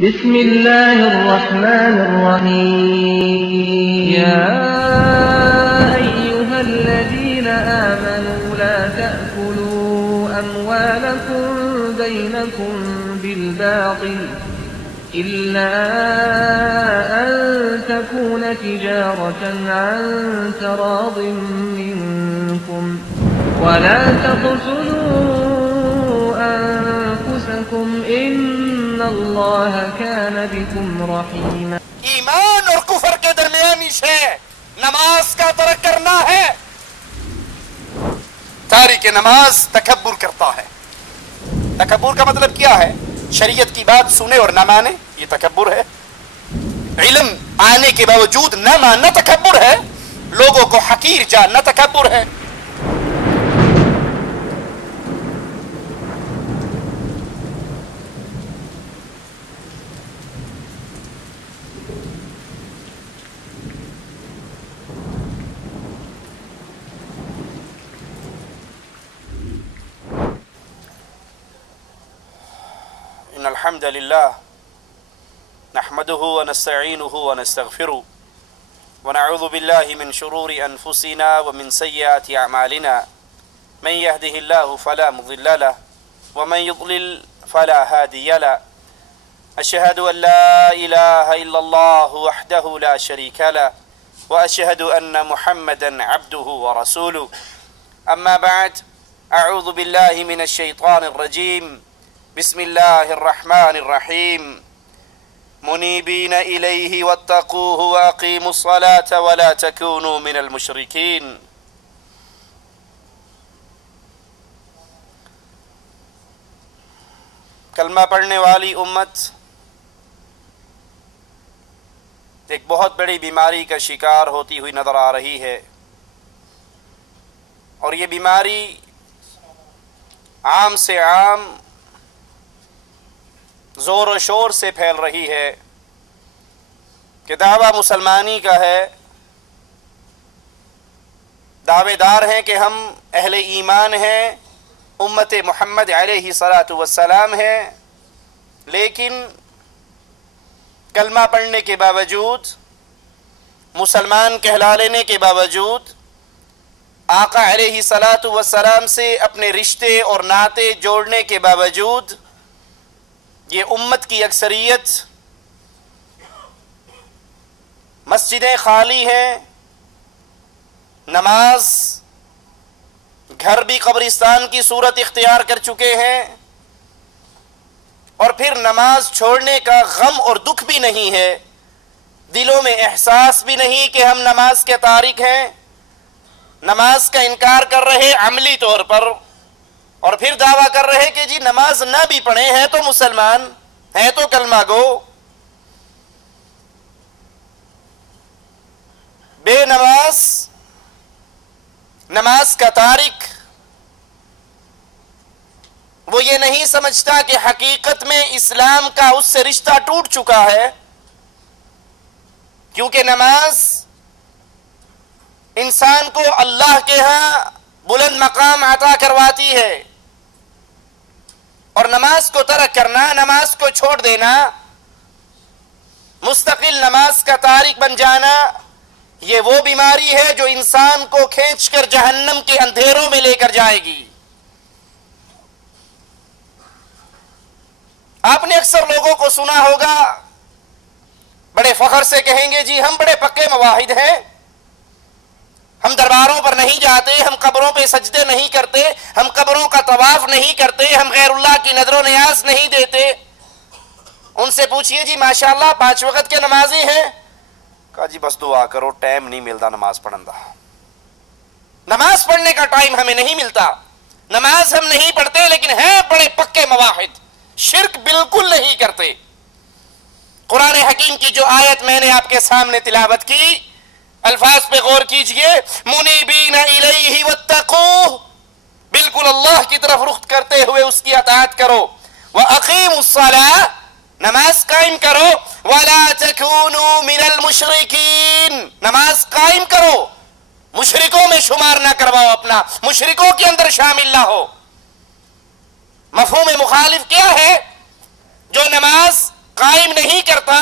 بسم الله الرحمن الرحيم يا أيها الذين آمنوا لا تأكلوا أموالكم بينكم بالباطل إلا أن تكون تجارة عن تراض منكم ولا تقتلوا أنفسكم إن الله كان بكم رحيما. ایمان اور کفر کے درمیانی شے نماز کا ترک کرنا ہے. تارک نماز تکبر کرتا ہے. تکبر کا مطلب کیا ہے؟ شریعت کی بات سنے اور نہ مانے، یہ تکبر ہے. علم آنے کے باوجود نہ ماننا تکبر ہے. لوگوں کو حقیر جاننا تکبر ہے. إن الحمد لله نحمده ونستعينه ونستغفره ونعوذ بالله من شرور أنفسنا ومن سيئات أعمالنا من يهده الله فلا مضل له ومن يضلل فلا هادي له. أشهد أن لا إله إلا الله وحده لا شريك له وأشهد أن محمدا عبده ورسوله. أما بعد، أعوذ بالله من الشيطان الرجيم. بسم الله الرحمن الرحيم. منيبين إليه واتقوه وأقيموا الصلاة ولا تكونوا من المشركين. کلمہ پڑھنے والی امت ایک بہت بڑی بیماری کا شکار ہوتی ہوئی نظر آ رہی ہے، اور یہ بیماری عام سے عام زور و شور سے پھیل رہی ہے کہ دعویٰ مسلمانی کا ہے، دعوے دار ہیں کہ ہم اہل ایمان ہیں، امت محمد علیہ السلام ہیں، لیکن کلمہ پڑھنے کے باوجود، مسلمان کہلا لینے کے باوجود، آقا علیہ السلام سے اپنے رشتے اور ناطے جوڑنے کے باوجود یہ امت کی اکثریت مسجدیں خالی ہیں، نماز گھر بھی قبرستان کی صورت اختیار کر چکے ہیں، اور پھر نماز چھوڑنے کا غم اور دکھ بھی نہیں ہے، دلوں میں احساس بھی نہیں کہ ہم نماز کے تارک ہیں، نماز کا انکار کر رہے عملی طور پر، اور پھر دعویٰ کر رہے کہ جی نماز نہ بھی پڑھے ہیں تو مسلمان ہیں، تو کلمہ گو. بے نماز، نماز کا تارک، وہ یہ نہیں سمجھتا کہ حقیقت میں اسلام کا اس سے رشتہ ٹوٹ چکا ہے، کیونکہ نماز انسان کو اللہ کے ہاں بلند مقام عطا کرواتی ہے، اور نماز کو ترک کرنا، نماز کو چھوڑ دینا، مستقل نماز کا تارک بن جانا، یہ وہ بیماری ہے جو انسان کو کھینچ کر جہنم کے اندھیروں میں لے کر جائے گی. آپ نے اکثر لوگوں کو سنا ہوگا بڑے فخر سے کہیں گے جی ہم بڑے پکے موحد ہیں، ہم درباروں پر نہیں جاتے، ہم قبروں پہ سجدے نہیں کرتے، ہم قبروں کا طواف نہیں کرتے، ہم غیر اللہ کی نظر و نیاز نہیں دیتے. ان سے پوچھئے جی ماشاءاللہ 5 وقت کے نمازی ہیں؟ کہا جی بس دعا کرو، ٹائم نہیں ملتا نماز پڑھن دا. نماز پڑھنے کا ٹائم ہمیں نہیں ملتا، نماز ہم نہیں پڑھتے، لیکن ہیں بڑے پکے موحد، شرک بالکل نہیں کرتے. قرآن حکیم کی جو آیت میں نے آپ کے سامنے تلاوت کی، الفاظ پہ غور کیجئے. منیبین الیہ واتقوہ، بالکل اللہ کی طرف رخ کرتے ہوئے اس کی اطاعت کرو. وَأَقِيمُوا الصَّلَاةَ، نماز قائم کرو. وَلَا تَكُونُوا مِنَ الْمُشْرِكِينَ، نماز قائم کرو، مشرکوں میں شمار نہ کرواؤ، اپنا مشرکوں کے اندر شامل نہ ہو. مفہوم مخالف کیا ہے؟ جو نماز قائم نہیں کرتا،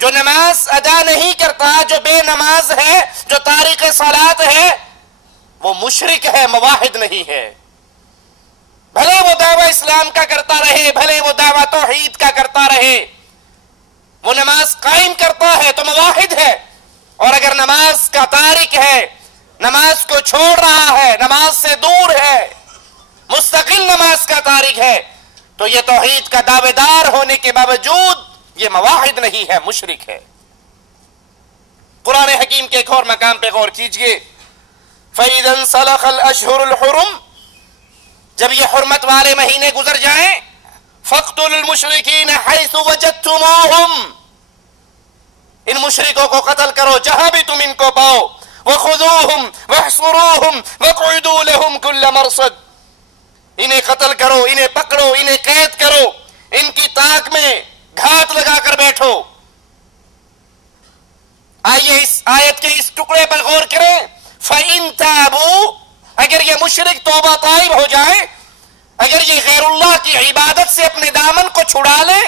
جو نماز ادا نہیں کرتا، جو بے نماز ہے، جو تارک صلاۃ ہے، وہ مشرک ہے، موحد نہیں ہے. بھلے وہ دعویٰ اسلام کا کرتا رہے، بھلے وہ دعویٰ توحید کا کرتا رہے، وہ نماز قائم کرتا ہے تو موحد ہے. اور اگر نماز کا تارک ہے، نماز کو چھوڑ رہا ہے، نماز سے دور ہے، مستقل نماز کا تارک ہے، تو یہ توحید کا دعوے دار ہونے کے باوجود یہ موحد نہیں ہے، مشرک ہے. قرآن حکیم کے ایک اور مقام پہ غور کیجئے. فَإِذَا انْسَلَخَ الْأَشْهُرُ الْحُرُمُ، جب یہ حرمت والے مہینے گزر جائیں، فَاقْتُلُوا الْمُشْرِكِينَ حَيْثُ وَجَدْتُمُوهُمْ، ان مشرکوں کو قتل کرو جہاں بھی تم ان کو پاؤ. وَخُذُوهُمْ وَاحْصُرُوهُمْ وَاقْعُدُوا لَهُمْ كُلَّ مَرْصَدٍ، انہیں قتل کرو، انہیں پکڑو، انہیں قید کرو، ان کی تاک میں گھات لگا کر بیٹھو. آئیے اس آیت کے اس ٹکڑے پر غور کریں. فَإِن تَابُوا، اگر یہ مشرک توبہ طائب ہو جائے، اگر یہ غیر اللہ کی عبادت سے اپنے دامن کو چھڑا لے،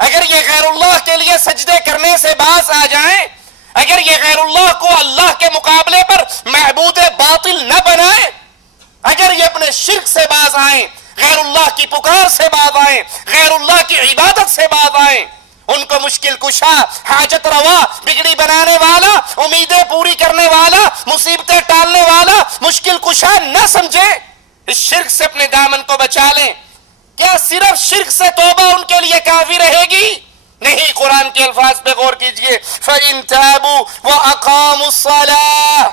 اگر یہ غیر اللہ کے لیے سجدے کرنے سے باز آ جائیں، اگر یہ غیر اللہ کو اللہ کے مقابلے پر معبود باطل نہ بنائے، اگر یہ اپنے شرک سے باز آئیں، غیر اللہ کی پکار سے باز آئیں، غیر اللہ کی عبادت سے باز آئیں، ان کو مشکل کشا، حاجت روا، بگڑی بنانے والا، امیدیں پوری کرنے والا، مصیبتیں ٹالنے والا، مشکل کشا نہ سمجھے، اس شرک سے اپنے دامن کو بچا لیں. کیا صرف شرک سے توبہ ان کے لیے کافی رہے گی؟ نہیں. قرآن کے الفاظ پہ غور کیجئے. فَإِن تَابُوا وَأَقَامُوا الصَّلَاةَ،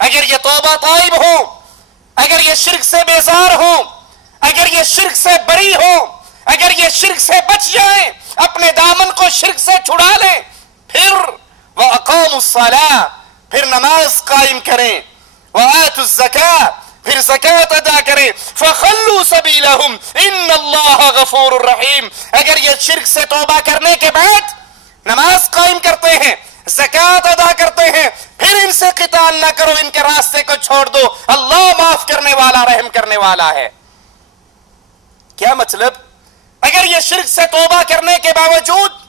اگر یہ توبہ طائب ہوں، اگر یہ شرک سے بیزار ہوں، اگر یہ شرک سے بری ہوں، اگر یہ شرک سے بچ جائیں، اپنے دامن کو شرک سے چھڑا لیں، پھر وَأَقَامُوا الصَّلَاةَ، پھر نماز قائم کریں، وَآتُوا الزَّكَاةَ، پھر زکوٰۃ ادا کریں، فَخَلُّوا سَبِيلَهُمْ إِنَّ اللَّهَ غَفُورٌ رَحِيمٌ. اگر یہ شرک سے توبہ کرنے کے بعد نماز قائم کرتے ہیں، زکوٰۃ ادا کرتے ہیں، پھر ان سے قتال نہ کرو، ان کے راستے کو چھوڑ دو، اللہ معاف کرنے والا، رحم کرنے والا ہے. کیا مطلب؟ اگر یہ شرک سے توبہ کرنے کے باوجود،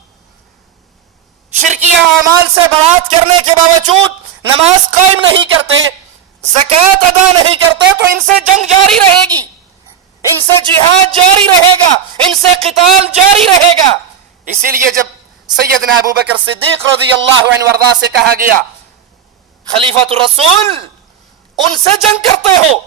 شرکیہ اعمال سے برات کرنے کے باوجود نماز قائم نہیں کرتے، زکوٰۃ ادا نہیں کرتے، تو ان سے جنگ جاری رہے گی، ان سے جہاد جاری رہے گا، ان سے قتال جاری رہے گا. اسی لیے جب سیدنا ابو بکر صدیق رضی اللہ عنہ وارضاہ سے کہا گیا خلیفۃ الرسول، ان سے جنگ کرتے ہو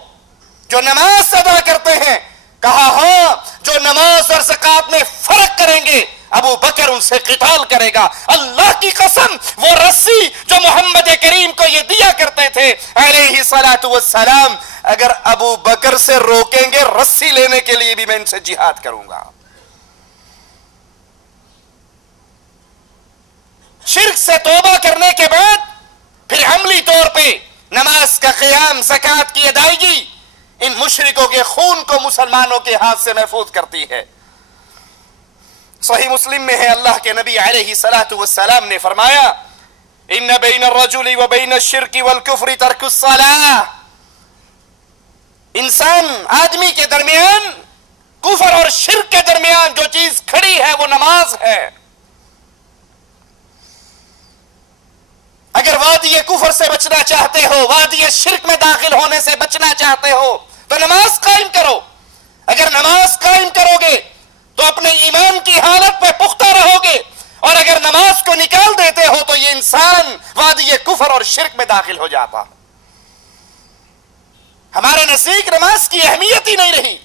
جو نماز ادا کرتے ہیں، کہا ہاں، جو نماز اور زکوٰۃ میں فرق کریں گے ابو بکر ان سے قتال کرے گا. اللہ کی قسم، وہ رسی جو محمد کریم کو یہ دیا کرتے تھے علیہ الصلاۃ والسلام، اگر ابو بکر سے روکیں گے رسی لینے کے لیے بھی میں ان سے جہاد کروں گا. شرک سے توبہ کرنے کے بعد پھر عملی طور پہ نماز کا قیام، زکوٰۃ کی ادائیگی ان مشرکوں کے خون کو مسلمانوں کے ہاتھ سے محفوظ کرتی ہے. صحیح مسلم میں ہے، اللہ کے نبی علیہ الصلاۃ والسلام نے فرمایا ان بین الرجل وبین الشرک والکفر ترک الصلاۃ، انسان آدمی کے درمیان، کفر اور شرک کے درمیان جو چیز کھڑی ہے وہ نماز ہے. اگر وادی کفر سے بچنا چاہتے ہو، وادی شرک میں داخل ہونے سے بچنا چاہتے ہو تو نماز قائم کرو. اگر نماز قائم کرو گے تو اپنے ایمان کی حالت پہ پختہ رہو گے، اور اگر نماز کو نکال دیتے ہو تو یہ انسان وادی کفر اور شرک میں داخل ہو جاتا. ہمارے نزدیک نماز کی اہمیت ہی نہیں رہی.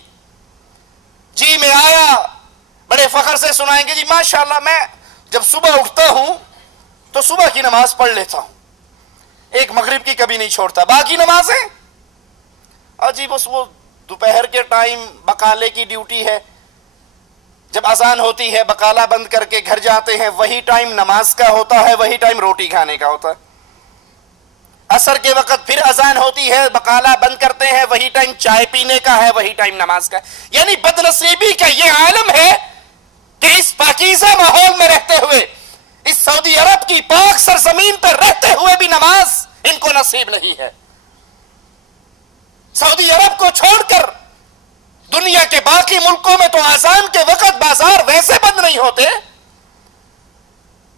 جی میں آیا، بڑے فخر سے سنائیں گے جی ماشاءاللہ میں جب صبح اٹھتا ہوں تو صبح کی نماز پڑھ لیتا ہوں، ایک مغرب کی کبھی نہیں چھوڑتا، باقی نمازیں جی بس وہ دوپہر کے ٹائم بقالے کی ڈیوٹی ہے، جب اذان ہوتی ہے بقالہ بند کر کے گھر جاتے ہیں، وہی ٹائم نماز کا ہوتا ہے، وہی ٹائم روٹی کھانے کا ہوتا ہے. عصر کے وقت پھر اذان ہوتی ہے، بقالہ بند کرتے ہیں، وہی ٹائم چائے پینے کا ہے، وہی ٹائم نماز کا ہے. یعنی بدنصیبی کا یہ عالم ہے کہ اس پاکیزہ ماحول میں رہتے ہوئے، اس سعودی عرب کی پاک سرزمین پر رہتے ہوئے بھی نماز ان کو نصیب نہیں ہے. سعودی عرب کو چھوڑ کر دنیا کے باقی ملکوں میں تو اذان کے وقت بازار ویسے بند نہیں ہوتے،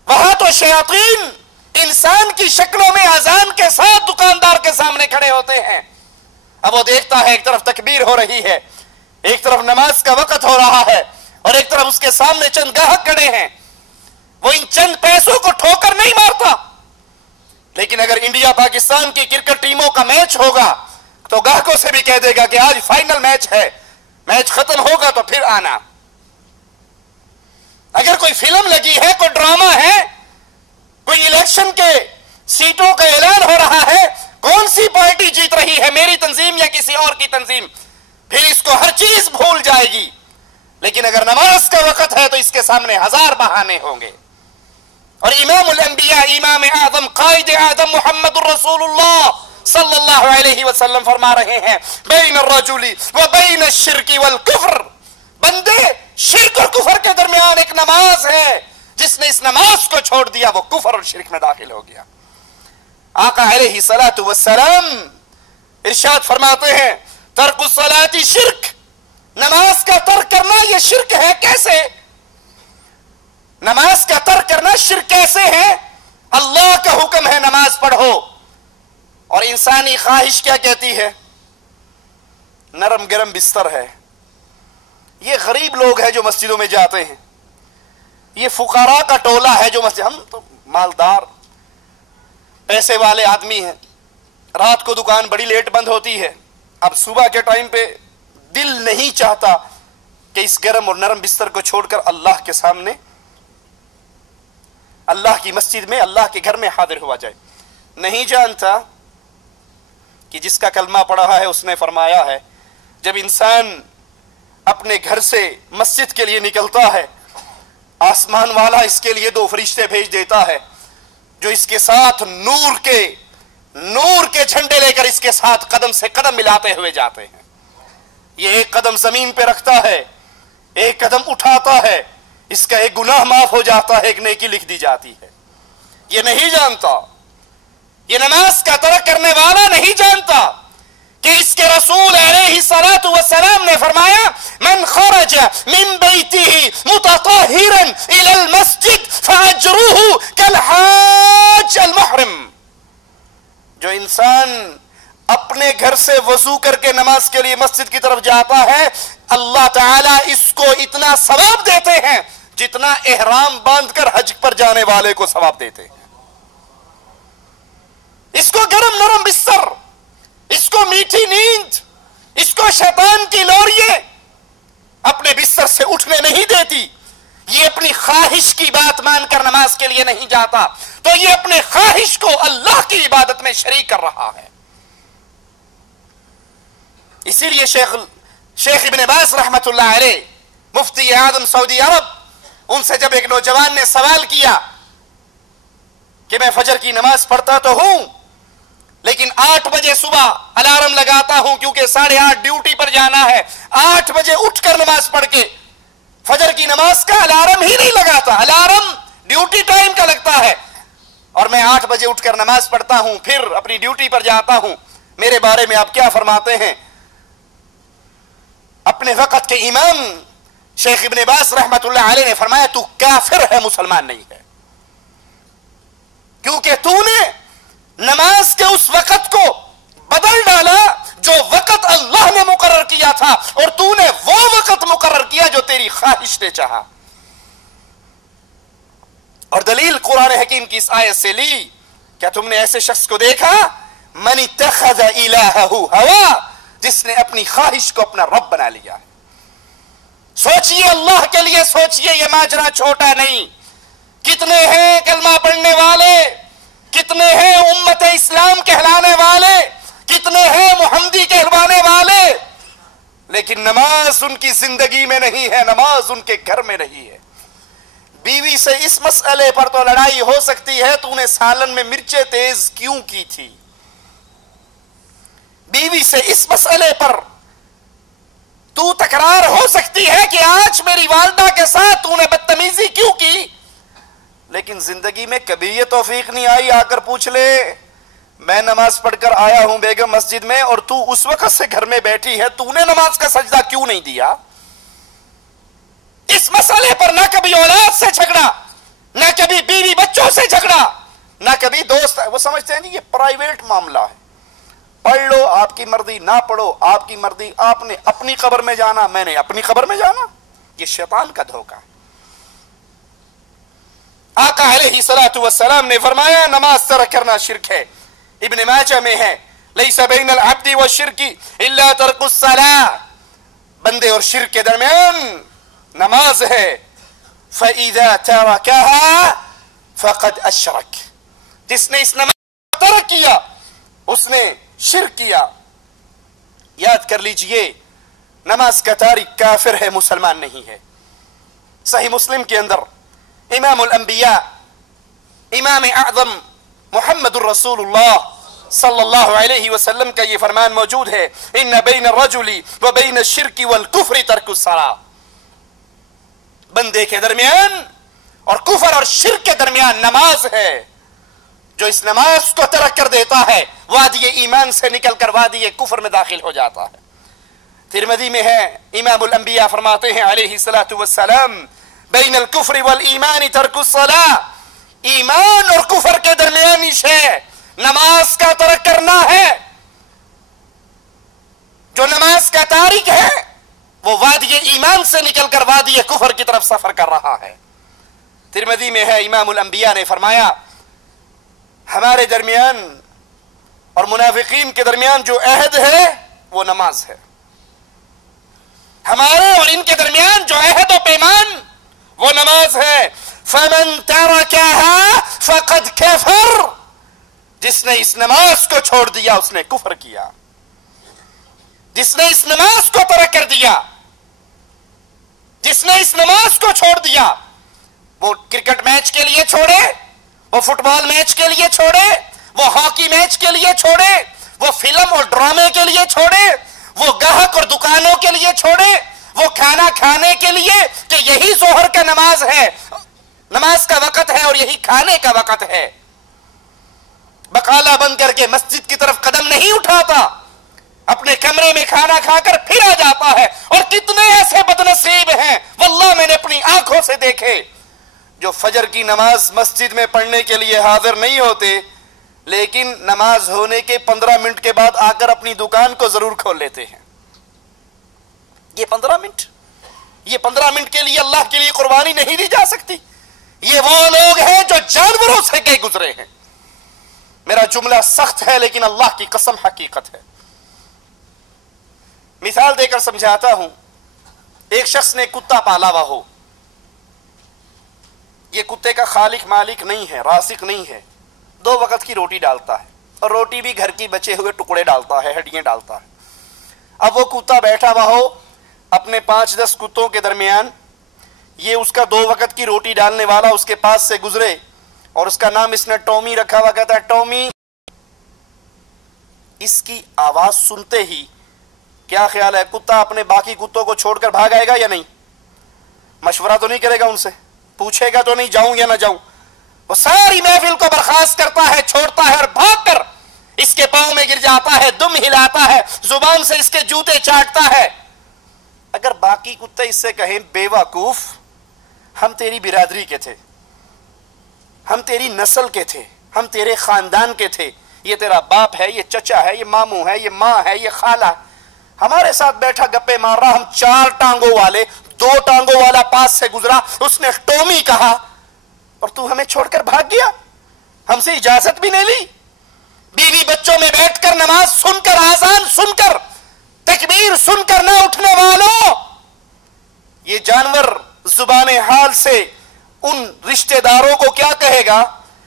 وہاں تو شیاطین انسان کی شکلوں میں اذان کے ساتھ دکاندار کے سامنے کھڑے ہوتے ہیں۔ اب وہ دیکھتا ہے ایک طرف تکبیر ہو رہی ہے، ایک طرف نماز کا وقت ہو رہا ہے، اور ایک طرف اس کے سامنے چند گاہک کھڑے ہیں، وہ ان چند پیسوں کو ٹھوکر نہیں مارتا۔ لیکن اگر انڈیا پاکستان کی کرکٹ ٹیموں کا میچ ہوگا تو گاہکوں سے بھی کہہ دے گا کہ آج فائنل میچ ہے، میچ ختم ہوگا تو پھر آنا۔ اگر کوئی فلم لگی ہے، کوئی ڈرامہ ہے، کوئی الیکشن کے سیٹوں کا اعلان ہو رہا ہے، کون سی پارٹی جیت رہی ہے، میری تنظیم یا کسی اور کی تنظیم، پھر اس کو ہر چیز بھول جائے گی۔ لیکن اگر نماز کا وقت ہے تو اس کے سامنے ہزار بہانے ہوں گے۔ اور امام الانبیاء، امام اعظم، قائد اعظم محمد الرسول اللہ صلی اللہ علیہ وسلم فرما رہے ہیں بین الرجل و بین الشرک والکفر، بندے شرک اور کفر کے درمیان ایک نماز ہے، جس نے اس نماز کو چھوڑ دیا وہ کفر اور شرک میں داخل ہو گیا۔ آقا علیہ الصلوۃ والسلام ارشاد فرماتے ہیں ترک الصلاۃ شرک، نماز کا ترک کرنا یہ شرک ہے۔ کیسے نماز کا ترک کرنا شرک کیسے ہے؟ اللہ کا حکم ہے نماز پڑھو، اور انسانی خواہش کیا کہتی ہے؟ نرم گرم بستر ہے۔ یہ غریب لوگ ہیں جو مسجدوں میں جاتے ہیں، یہ فقراء کا ٹولہ ہے جو مسجد، ہم تو مالدار پیسے والے آدمی ہیں، رات کو دکان بڑی لیٹ بند ہوتی ہے، اب صبح کے ٹائم پہ دل نہیں چاہتا کہ اس گرم اور نرم بستر کو چھوڑ کر اللہ کے سامنے، اللہ کی مسجد میں، اللہ کے گھر میں حاضر ہوا جائے۔ نہیں جانتا کہ جس کا کلمہ پڑھا ہے اس نے فرمایا ہے جب انسان اپنے گھر سے مسجد کے لیے نکلتا ہے، آسمان والا اس کے لیے 2 فرشتے بھیج دیتا ہے جو اس کے ساتھ نور کے جھنڈے لے کر اس کے ساتھ قدم سے قدم ملاتے ہوئے جاتے ہیں۔ یہ ایک قدم زمین پہ رکھتا ہے، ایک قدم اٹھاتا ہے، اس کا ایک گناہ معاف ہو جاتا ہے، ایک نیکی لکھ دی جاتی ہے۔ یہ نہیں جانتا، یہ نماز کا ترک کرنے والا نہیں جانتا کہ اس کے رسول علیہ الصلوۃ والسلام نے فرمایا من خرج من بیتہ متطہرا الی المسجد فاجرہ کالحاج المحرم، جو انسان اپنے گھر سے وضو کر کے نماز کے لیے مسجد کی طرف جاتا ہے، اللہ تعالیٰ اس کو اتنا ثواب دیتے ہیں جتنا احرام باندھ کر حج پر جانے والے کو ثواب دیتے ہیں۔ اس کو گرم نرم بستر، اس کو میٹھی نیند، اس کو شیطان کی لوریے اپنے بستر سے اٹھنے نہیں دیتی۔ یہ اپنی خواہش کی بات مان کر نماز کے لیے نہیں جاتا تو یہ اپنے خواہش کو اللہ کی عبادت میں شریک کر رہا ہے۔ اسی لیے شیخ ابن باز رحمت اللہ علیہ، مفتی اعظم سعودی عرب، ان سے جب ایک نوجوان نے سوال کیا کہ میں فجر کی نماز پڑھتا تو ہوں لیکن 8 بجے صبح الارم لگاتا ہوں کیونکہ 8:30 ڈیوٹی پر جانا ہے، 8 بجے اٹھ کر نماز پڑھ کے فجر کی نماز کا الارم ہی نہیں لگاتا، الارم ڈیوٹی ٹائم کا لگتا ہے، اور میں 8 بجے اٹھ کر نماز پڑھتا ہوں پھر اپنی ڈیوٹی پر جاتا ہوں، میرے بارے میں آپ کیا فرماتے ہیں؟ اپنے وقت کے امام شیخ ابن باز رحمت اللہ علیہ نے فرمایا تو کافر ہے، مسلمان نہیں ہے، کیونکہ تو نے نماز کے اس وقت کو بدل ڈالا جو وقت اللہ نے مقرر کیا تھا، اور تو نے وہ وقت مقرر کیا جو تیری خواہش نے چاہا۔ اور دلیل قرآن حکیم کی اس آیت سے لی، کیا تم نے ایسے شخص کو دیکھا من اتخذ الہہ ہوا، جس نے اپنی خواہش کو اپنا رب بنا لیا؟ سوچئے اللہ کے لیے، سوچئے یہ ماجرا چھوٹا نہیں۔ کتنے ہیں کلمہ پڑھنے والے، کتنے ہیں امت اسلام کہلانے والے، کتنے ہیں محمدی کہلوانے والے، لیکن نماز ان کی زندگی میں نہیں ہے، نماز ان کے گھر میں نہیں ہے۔ بیوی سے اس مسئلے پر تو لڑائی ہو سکتی ہے تو نے سالن میں مرچیں تیز کیوں کی تھی، بیوی سے اس مسئلے پر تو تکرار ہو سکتی ہے کہ آج میری والدہ کے ساتھ تو نے بدتمیزی کیوں کی، لیکن زندگی میں کبھی یہ توفیق نہیں آئی آ کر پوچھ لے میں نماز پڑھ کر آیا ہوں بیگم مسجد میں اور تو اس وقت سے گھر میں بیٹھی ہے, تو نے نماز کا سجدہ کیوں نہیں دیا؟ اس مسئلے پر نہ کبھی اولاد سے جھگڑا, نہ کبھی بیوی بچوں سے جھگڑا, نہ کبھی دوست. وہ سمجھتے ہیں جی یہ پرائیویٹ معاملہ ہے, پڑھ لو آپ کی مرضی, نہ پڑھو آپ کی مرضی, آپ نے اپنی قبر میں جانا, میں نے اپنی قبر میں جانا. یہ شیطان کا دھوکہ ہے. آقا علیہ الصلوۃ والسلام نے فرمایا نماز ترک کرنا شرک ہے. ابن ماجہ میں ہے لیس بین العبد والشرک الا ترک الصلاۃ, بندے اور شرک کے درمیان نماز ہے. فَإِذَا تَرَكَهَا فَقَدْ أَشْرَكَ, جس نے اس نماز کو ترک کیا اس نے شرک کیا. یاد کر لیجئے نماز کا تارک کافر ہے, مسلمان نہیں ہے. صحیح مسلم کے اندر امام الانبیاء امام اعظم محمد الرسول اللہ صلی اللہ علیہ وسلم کا یہ فرمان موجود ہے, ان بین الرجل و بین الشرک والکفر ترک الصلاۃ, بندے کے درمیان اور کفر اور شرک کے درمیان نماز ہے. جو اس نماز کو ترک کر دیتا ہے وادی ایمان سے نکل کر وادی کفر میں داخل ہو جاتا ہے. ترمذی میں ہے امام الانبیاء فرماتے ہیں علیہ الصلوۃ والسلام بین الکفر والایمان ترک الصلاۃ, ایمان اور کفر کے درمیانی شے نماز کا ترک کرنا ہے. جو نماز کا تارک ہے وہ وادی ایمان سے نکل کر وادی کفر کی طرف سفر کر رہا ہے. ترمذی میں ہے امام الانبیاء نے فرمایا ہمارے درمیان اور منافقین کے درمیان جو عہد ہے وہ نماز ہے. ہمارے اور ان کے درمیان جو عہد و پیمان وہ نماز ہے. فَمَن تَرَكَهَا فَقَدْ كَفَرَ, جس نے اس نماز کو چھوڑ دیا اس نے کفر کیا. جس نے اس نماز کو ترک کر دیا, جس نے اس نماز کو چھوڑ دیا, وہ کرکٹ میچ کے لیے چھوڑے, وہ فٹ بال میچ کے لیے چھوڑے, وہ ہاکی میچ کے لیے چھوڑے, وہ فلم اور ڈرامے کے لیے چھوڑے, وہ گاہک اور دکانوں کے لیے چھوڑے, وہ کھانا کھانے کے لیے کہ یہی ظہر کا نماز ہے, نماز کا وقت ہے اور یہی کھانے کا وقت ہے, بقالہ بند کر کے مسجد کی طرف قدم نہیں اٹھاتا, اپنے کمرے میں کھانا کھا کر پھر آ جاتا ہے. اور کتنے ایسے بدنصیب ہیں واللہ میں نے اپنی آنکھوں سے دیکھے جو فجر کی نماز مسجد میں پڑھنے کے لیے حاضر نہیں ہوتے, لیکن نماز ہونے کے 15 منٹ کے بعد آ کر اپنی دکان کو ضرور کھول لیتے ہیں. یہ 15 منٹ کے لیے اللہ کے لیے قربانی نہیں دی جا سکتی. یہ وہ لوگ ہیں جو جانوروں سے گئے گزرے ہیں. میرا جملہ سخت ہے لیکن اللہ کی قسم حقیقت ہے. مثال دے کر سمجھاتا ہوں. ایک شخص نے کتا پالا ہوا ہو, یہ کتے کا خالق مالک نہیں ہے, رازق نہیں ہے, 2 وقت کی روٹی ڈالتا ہے اور روٹی بھی گھر کی بچے ہوئے ٹکڑے ڈالتا ہے, ہڈیاں ڈالتا ہے. اب وہ کتا بیٹھا ہوا ہو اپنے 5-10 کتوں کے درمیان, یہ اس کا 2 وقت کی روٹی ڈالنے والا اس کے پاس سے گزرے اور اس کا نام اس نے ٹومی رکھا ہوا, کہتا ہے ٹومی. اس کی آواز سنتے ہی کیا خیال ہے کتا اپنے باقی کتوں کو چھوڑ کر بھاگ آئے گا یا نہیں؟ مشورہ تو نہیں کرے گا ان سے, پوچھے گا تو نہیں جاؤں یا نہ جاؤں. وہ ساری محفل کو برخاست کرتا ہے, چھوڑتا ہے اور بھاگ کر اس کے پاؤں میں گر جاتا ہے, دم ہلاتا ہے, زبان سے اس کے جوتے چاٹتا ہے. اگر باقی کتے اس سے کہیں بے وقوف, ہم تیری برادری کے تھے, ہم تیری نسل کے تھے, ہم تیرے خاندان کے تھے, یہ تیرا باپ ہے, یہ چچا ہے, یہ ماموں ہے, یہ ماں ہے, یہ خالہ, ہمارے ساتھ بیٹھا گپے مار رہا, ہم 4 ٹانگوں والے, 2 ٹانگوں والا پاس سے گزرا, اس نے ٹومی کہا اور تو ہمیں چھوڑ کر بھاگ گیا, ہم سے اجازت بھی نہیں لی. بیوی بچوں میں بیٹھ کر نماز سن کر, آذان سن کر, تکبیر سن کر نہ اٹھنے والوں, یہ جانور زبان حال سے ان رشتہ داروں کو کیا کہے گا؟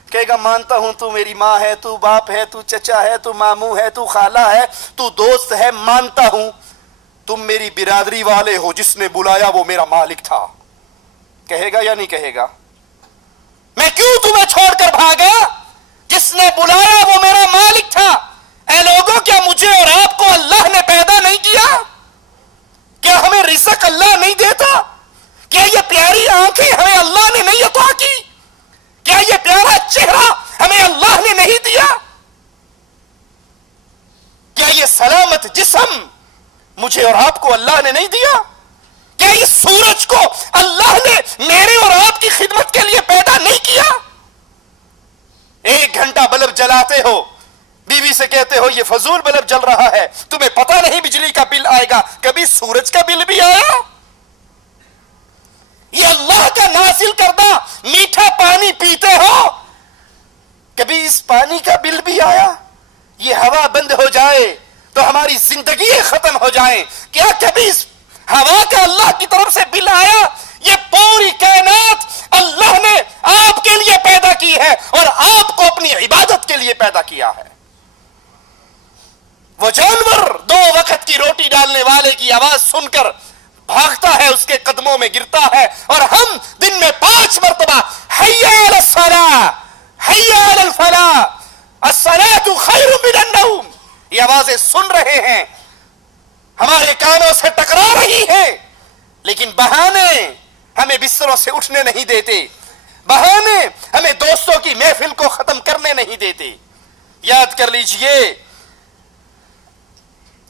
کہے گا مانتا ہوں تو میری ماں ہے, تو باپ ہے, تو چچا ہے, تو ماموں ہے, تو خالہ ہے, تو دوست ہے, مانتا ہوں تم میری برادری والے ہو, جس نے بلایا وہ میرا مالک تھا. کہے گا یا نہیں کہے گا؟ میں کیوں تمہیں چھوڑ کر بھاگا؟ جس نے بلایا وہ میرا مالک تھا. اے لوگوں, کیا مجھے اور آپ کو اللہ نے پیدا نہیں کیا؟ کیا ہمیں رزق اللہ نہیں دیتا؟ کیا یہ پیاری آنکھیں ہمیں اللہ نے نہیں عطا کی؟ کیا یہ پیارا چہرہ ہمیں اللہ نے نہیں دیا؟ مجھے اور آپ کو اللہ نے نہیں دیا؟ کیا اس سورج کو اللہ نے میرے اور آپ کی خدمت کے لیے پیدا نہیں کیا؟ 1 گھنٹہ بلب جلاتے ہو، بیوی سے کہتے ہو یہ فضول بلب جل رہا ہے، تمہیں پتہ نہیں بجلی کا بل آئے گا، کبھی سورج کا بل بھی آیا؟ یہ اللہ کا نازل کردہ میٹھا پانی پیتے ہو، کبھی اس پانی کا بل بھی آیا؟ یہ ہوا بند ہو جائے تو ہماری زندگی ختم ہو جائیں، کیا کبھی اس ہوا کا اللہ کی طرف سے بل آیا؟ یہ پوری کائنات اللہ نے آپ کے لیے پیدا کی ہے اور آپ کو اپنی عبادت کے لیے پیدا کیا ہے۔ وہ جانور 2 وقت کی روٹی ڈالنے والے کی آواز سن کر بھاگتا ہے، اس کے قدموں میں گرتا ہے، اور ہم دن میں 5 مرتبہ حی علی الصلاۃ، حی علی الفلاح، الصلاۃ خیر من النوم، یہ آوازیں سن رہے ہیں، ہمارے کانوں سے ٹکرا رہی ہیں، لیکن بہانے ہمیں بستروں سے اٹھنے نہیں دیتے، بہانے ہمیں دوستوں کی محفل کو ختم کرنے نہیں دیتے۔ یاد کر لیجئے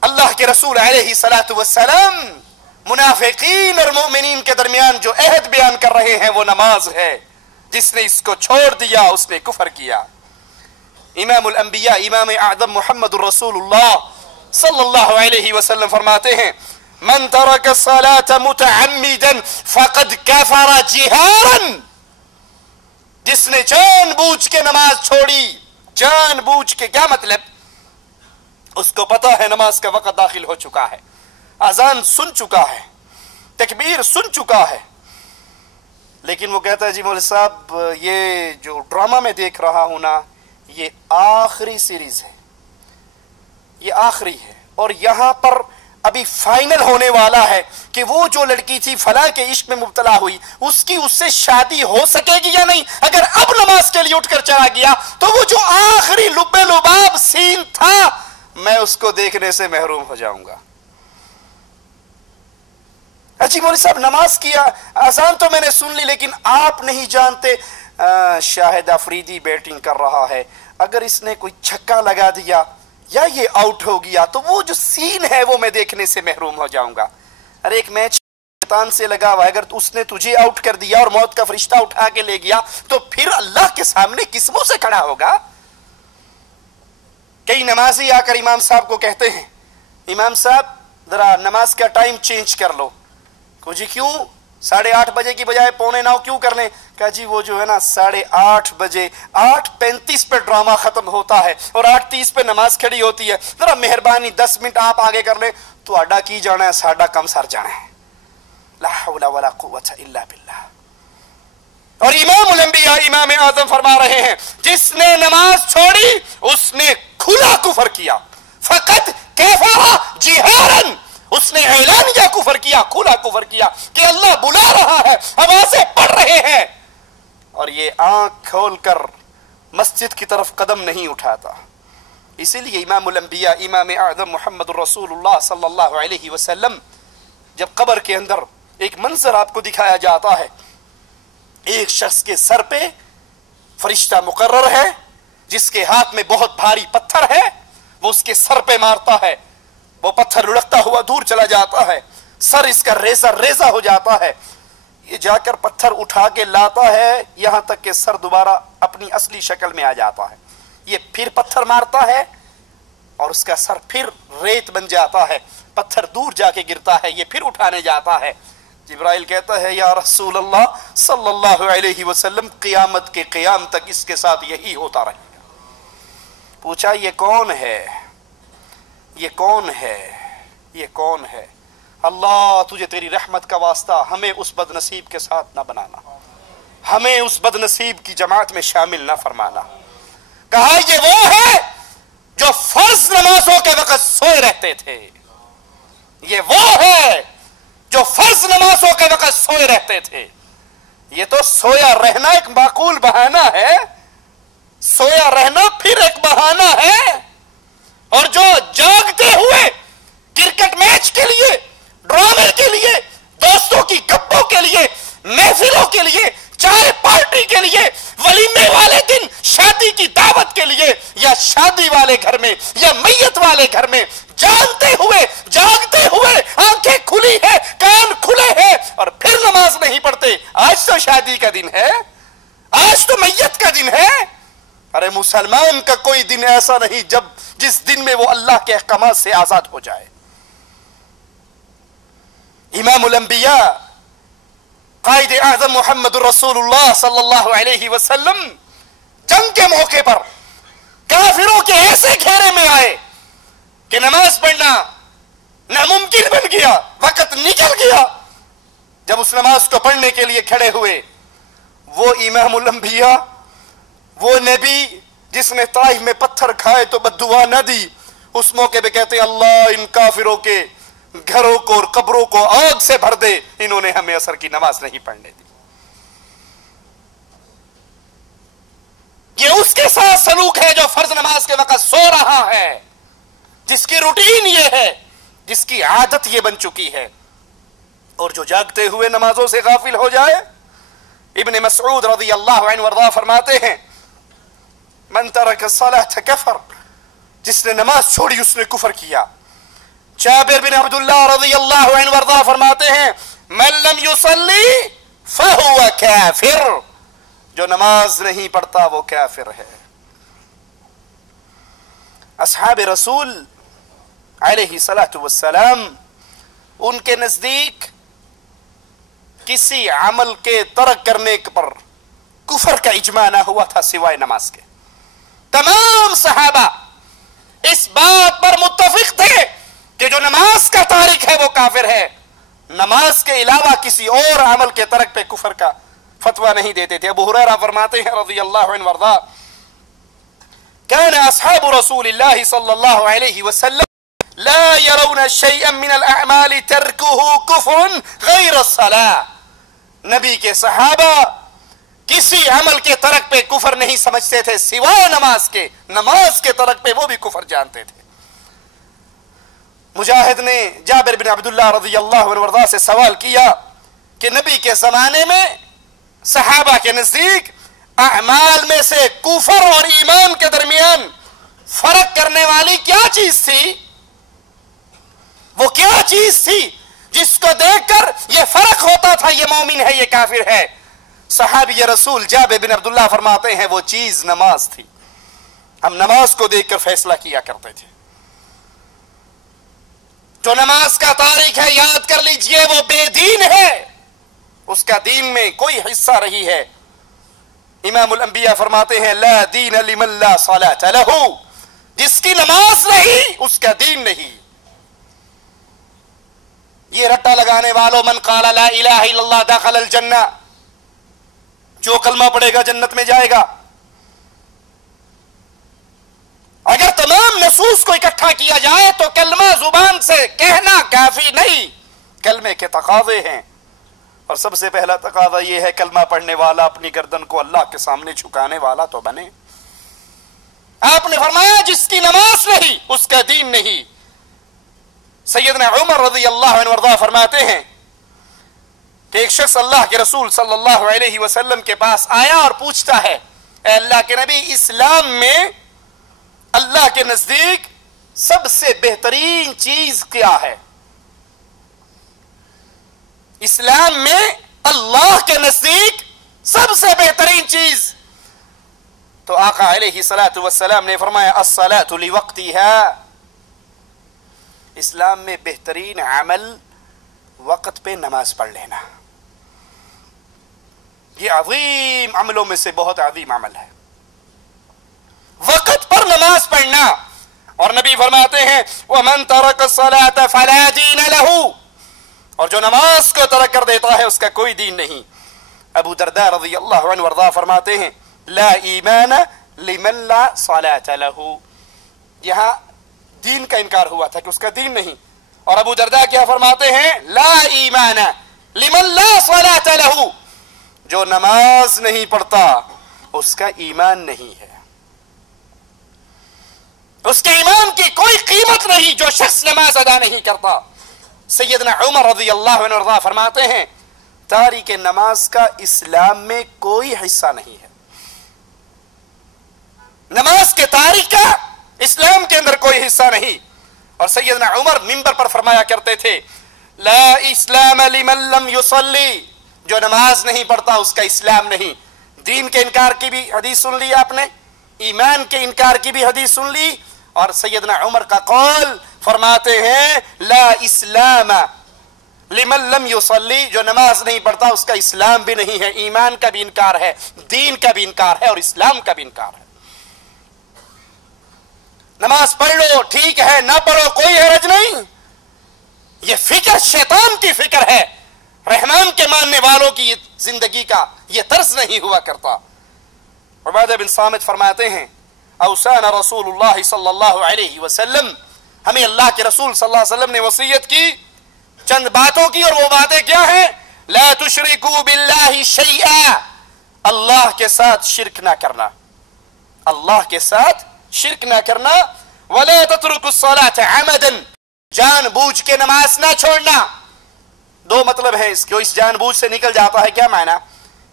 اللہ کے رسول علیہ الصلوۃ والسلام منافقین اور مومنین کے درمیان جو عہد بیان کر رہے ہیں وہ نماز ہے، جس نے اس کو چھوڑ دیا اس نے کفر کیا۔ امام الانبیاء امام اعظم محمد الرسول اللہ صلی اللہ علیہ وسلم فرماتے ہیں من ترک الصلاة متعمدا فقد کفر جہارا، جس نے جان بوجھ کے نماز چھوڑی، جان بوجھ کے کیا مطلب؟ اس کو پتا ہے نماز کا وقت داخل ہو چکا ہے، اذان سن چکا ہے، تکبیر سن چکا ہے، لیکن وہ کہتا ہے جی مولوی صاحب یہ جو ڈرامہ میں دیکھ رہا ہوں نا یہ آخری سیریز ہے، یہ آخری ہے، اور یہاں پر ابھی فائنل ہونے والا ہے کہ وہ جو لڑکی تھی فلاں کے عشق میں مبتلا ہوئی اس کی اس سے شادی ہو سکے گی یا نہیں، اگر اب نماز کے لیے اٹھ کر چلا گیا تو وہ جو آخری لب لباب سین تھا میں اس کو دیکھنے سے محروم ہو جاؤں گا۔ اچھی مولوی صاحب نماز کیا، اذان تو میں نے سن لی، لیکن آپ نہیں جانتے شاہد افریدی بیٹنگ کر رہا ہے، اگر اس نے کوئی چھکا لگا دیا یا یہ آؤٹ ہو گیا تو وہ جو سین ہے وہ میں دیکھنے سے محروم ہو جاؤں گا۔ ارے ایک میچ شیطان سے لگا ہوا ہے، اگر اس نے تجھے آؤٹ کر دیا اور موت کا فرشتہ اٹھا کے لے گیا تو پھر اللہ کے سامنے کس منہ سے کھڑا ہوگا؟ کئی نمازی آ کر امام صاحب کو کہتے ہیں امام صاحب ذرا نماز کا ٹائم چینج کر لو۔ جی کیوں؟ 8:30 بجے کی بجائے 8:45 کیوں کر لیں؟ کہا جی وہ جو ہے نا 8:30 بجے 8:35 پہ ڈرامہ ختم ہوتا ہے اور 8:30 پہ نماز کھڑی ہوتی ہے، ذرا مہربانی 10 منٹ آپ آگے کر لیں تو اڈا کی جانا ہے، ساڈا کم سر جانا ہے۔ لا حول ولا قوت الا باللہ۔ اور امام الانبیاء امام اعظم فرما رہے ہیں جس نے نماز چھوڑی اس نے کھلا کفر کیا، فقط کفر جہارا، اس نے اعلانیہ کفر کیا، کھلا کفر کیا کہ اللہ بلا رہا ہے، آوازیں پڑھ رہے ہیں، اور یہ آنکھ کھول کر مسجد کی طرف قدم نہیں اٹھاتا۔ اسی لیے امام الانبیاء امام اعظم محمد الرسول اللہ صلی اللہ علیہ وسلم جب قبر کے اندر ایک منظر آپ کو دکھایا جاتا ہے، ایک شخص کے سر پہ فرشتہ مقرر ہے جس کے ہاتھ میں بہت بھاری پتھر ہے، وہ اس کے سر پہ مارتا ہے، وہ پتھر لڑکتا ہوا دور چلا جاتا ہے، سر اس کا ریزہ ریزہ ہو جاتا ہے، یہ جا کر پتھر اٹھا کے لاتا ہے یہاں تک کہ سر دوبارہ اپنی اصلی شکل میں آ جاتا ہے، یہ پھر پتھر مارتا ہے اور اس کا سر پھر ریت بن جاتا ہے، پتھر دور جا کے گرتا ہے، یہ پھر اٹھانے جاتا ہے۔ جبرائیل کہتا ہے یا رسول اللہ صلی اللہ علیہ وسلم قیامت کے قیام تک اس کے ساتھ یہی ہوتا رہے گا۔ پوچھا یہ کون ہے؟ یہ کون ہے؟ یہ کون ہے؟ اللہ تجھے تیری رحمت کا واسطہ ہمیں اس بد نصیب کے ساتھ نہ بنانا، ہمیں اس بد نصیب کی جماعت میں شامل نہ فرمانا۔ کہا یہ وہ ہے جو فرض نمازوں کے وقت سوئے رہتے تھے، یہ وہ ہے جو فرض نمازوں کے وقت سوئے رہتے تھے۔ یہ تو سویا رہنا ایک معقول بہانہ ہے، سویا رہنا پھر ایک بہانہ ہے، اور جو جاگتے ہوئے کرکٹ میچ کے لیے، ڈرامے کے لیے، دوستوں کی گپوں کے لیے، محفلوں کے لیے، چائے پارٹی کے لیے، ولیمے والے دن شادی کی دعوت کے لیے، یا شادی والے گھر میں یا میت والے گھر میں جاگتے ہوئے تو شادی کا دن ہے، آج تو میت کا دن ہے۔ ارے مسلمان کا کوئی دن ایسا نہیں جس دن میں وہ اللہ کے احکامات سے آزاد ہو جائے۔ امام الانبیاء قائد اعظم محمد الرسول اللہ صلی اللہ علیہ وسلم جنگ کے موقع پر کافروں کے ایسے گھیرے میں آئے کہ نماز پڑھنا ناممکن بن گیا، وقت نکل گیا۔ جب اس نماز کو پڑھنے کے لیے کھڑے ہوئے، وہ امام الانبیاء، وہ نبی جس نے طائف میں پتھر کھائے تو بددعا نہ دی، اس موقع پہ کہتے ہیں اللہ ان کافروں کے گھروں کو اور قبروں کو آگ سے بھر دے، انہوں نے ہمیں عصر کی نماز نہیں پڑھنے دی۔ یہ اس کے ساتھ سلوک ہے جو فرض نماز کے وقت سو رہا ہے، جس کی روٹین یہ ہے، جس کی عادت یہ بن چکی ہے، اور جو جاگتے ہوئے نمازوں سے غافل ہو جائے۔ ابن مسعود رضی اللہ عنہ وارضاہ فرماتے ہیں من ترک الصلاۃ کفر، جس نے نماز چھوڑی اس نے کفر کیا۔ جابر بن عبداللہ رضی اللہ عنہ وارضاہ فرماتے ہیں من لم یصلی فہو کافر، جو نماز نہیں پڑھتا وہ کافر ہے۔ اصحاب رسول علیہ الصلوۃ والسلام، ان کے نزدیک کسی عمل کے ترک کرنے پر کفر کا اجماع نہ ہوا تھا سوائے نماز کے۔ تمام صحابہ اس بات پر متفق تھے کہ جو نماز کا تارک ہے وہ کافر ہے، نماز کے علاوہ کسی اور عمل کے ترک پہ کفر کا فتویٰ نہیں دیتے تھے۔ ابو ہریرہ فرماتے ہیں رضی اللہ عنہ وارضاہ كان اصحاب رسول اللہ صلی اللہ علیہ وسلم لا يرون شيئا من الاعمال تركه كفر غیر الصلاة، نبی کے صحابہ کسی عمل کے ترک پہ کفر نہیں سمجھتے تھے سوائے نماز کے، نماز کے ترک پہ وہ بھی کفر جانتے تھے۔ مجاہد نے جابر بن عبداللہ رضی اللہ عنہ وارضاہ سے سوال کیا کہ نبی کے زمانے میں صحابہ کے نزدیک اعمال میں سے کفر اور ایمان کے درمیان فرق کرنے والی کیا چیز تھی؟ وہ کیا چیز تھی جس کو دیکھ کر یہ فرق ہوتا تھا یہ مومن ہے یہ کافر ہے؟ صحابی رسول جابر بن عبداللہ فرماتے ہیں وہ چیز نماز تھی، ہم نماز کو دیکھ کر فیصلہ کیا کرتے تھے۔ جو نماز کا تارک ہے یاد کر لیجئے وہ بے دین ہے، اس کا دین میں کوئی حصہ نہیں ہے۔ امام الانبیاء فرماتے ہیں لا دین لمن لا صلاۃ لہ، جس کی نماز نہیں اس کا دین نہیں۔ یہ رٹا لگانے والوں من قال لا الہ الا اللہ دخل الجنہ، جو کلمہ پڑھے گا جنت میں جائے گا۔ اگر تمام نصوص کو اکٹھا کیا جائے تو کلمہ زبان سے کہنا کافی نہیں، کلمے کے تقاضے ہیں، اور سب سے پہلا تقاضا یہ ہے کلمہ پڑھنے والا اپنی گردن کو اللہ کے سامنے جھکانے والا تو بنے۔ آپ نے فرمایا جس کی نماز نہیں اس کا دین نہیں۔ سیدنا عمر رضی اللہ عنہ وارضاہ فرماتے ہیں کہ ایک شخص اللہ کے رسول صلی اللہ علیہ وسلم کے پاس آیا اور پوچھتا ہے اے اللہ کے نبی، اسلام میں اللہ کے نزدیک سب سے بہترین چیز کیا ہے؟ اسلام میں اللہ کے نزدیک سب سے بہترین چیز؟ تو آقا علیہ الصلوۃ والسلام نے فرمایا الصلاۃ لوقتها، اسلام میں بہترین عمل وقت پہ نماز پڑھ لینا۔ یہ عظیم عملوں میں سے بہت عظیم عمل ہے، وقت پر نماز پڑھنا۔ اور نبی فرماتے ہیں وَمَن تَرَكَ الصَّلَاةَ فَلَا دِينَ لَهُ، اور جو نماز کو ترک کر دیتا ہے اس کا کوئی دین نہیں۔ ابو درداء رضی اللہ عنہ وارضاہ فرماتے ہیں لا ایمان لمن لا صلاة له، یہاں دین کا انکار ہوا تھا کہ اس کا دین نہیں، اور ابو درداء کیا فرماتے ہیں لا ایمان لمن لا صلاة له، جو نماز نہیں پڑھتا اس کا ایمان نہیں ہے، اس کے ایمان کی کوئی قیمت نہیں جو شخص نماز ادا نہیں کرتا۔ سیدنا عمر رضی اللہ عنہ وارضاہ فرماتے ہیں تاریک نماز کا اسلام میں کوئی حصہ نہیں ہے، نماز کے تاریک کا اسلام کے اندر کوئی حصہ نہیں۔ اور سیدنا عمر منبر پر فرمایا کرتے تھے لا اسلام لمن لم يصلی جو نماز نہیں پڑھتا اس کا اسلام نہیں. دین کے انکار کی بھی حدیث سن لی آپ نے, ایمان کے انکار کی بھی حدیث سن لی, اور سیدنا عمر کا قول فرماتے ہیں لا اسلام لمن لم یصلی, جو نماز نہیں پڑھتا اس کا اسلام بھی نہیں ہے, ایمان کا بھی انکار ہے, دین کا بھی انکار ہے, اور اسلام کا بھی انکار ہے. نماز پڑھ لو ٹھیک ہے, نہ پڑھو کوئی حرج نہیں, یہ فکر شیطان کی فکر ہے, رحمان کے ماننے والوں کی زندگی کا یہ طرز نہیں ہوا کرتا. عبادہ بن صامت فرماتے ہیں اوصانا رسول اللہ صلی اللہ علیہ وسلم, ہمیں اللہ کے رسول صلی اللہ علیہ وسلم نے وصیت کی چند باتوں کی, اور وہ باتیں کیا ہیں؟ لا تشرکوا باللہ شیئا, اللہ کے ساتھ شرک نہ کرنا, اللہ کے ساتھ شرک نہ کرنا. ولا تترکوا الصلاۃ عمدا, جان بوجھ کے نماز نہ چھوڑنا. دو مطلب ہیں اس کو, اس جان بوجھ سے نکل جاتا ہے. کیا معنی؟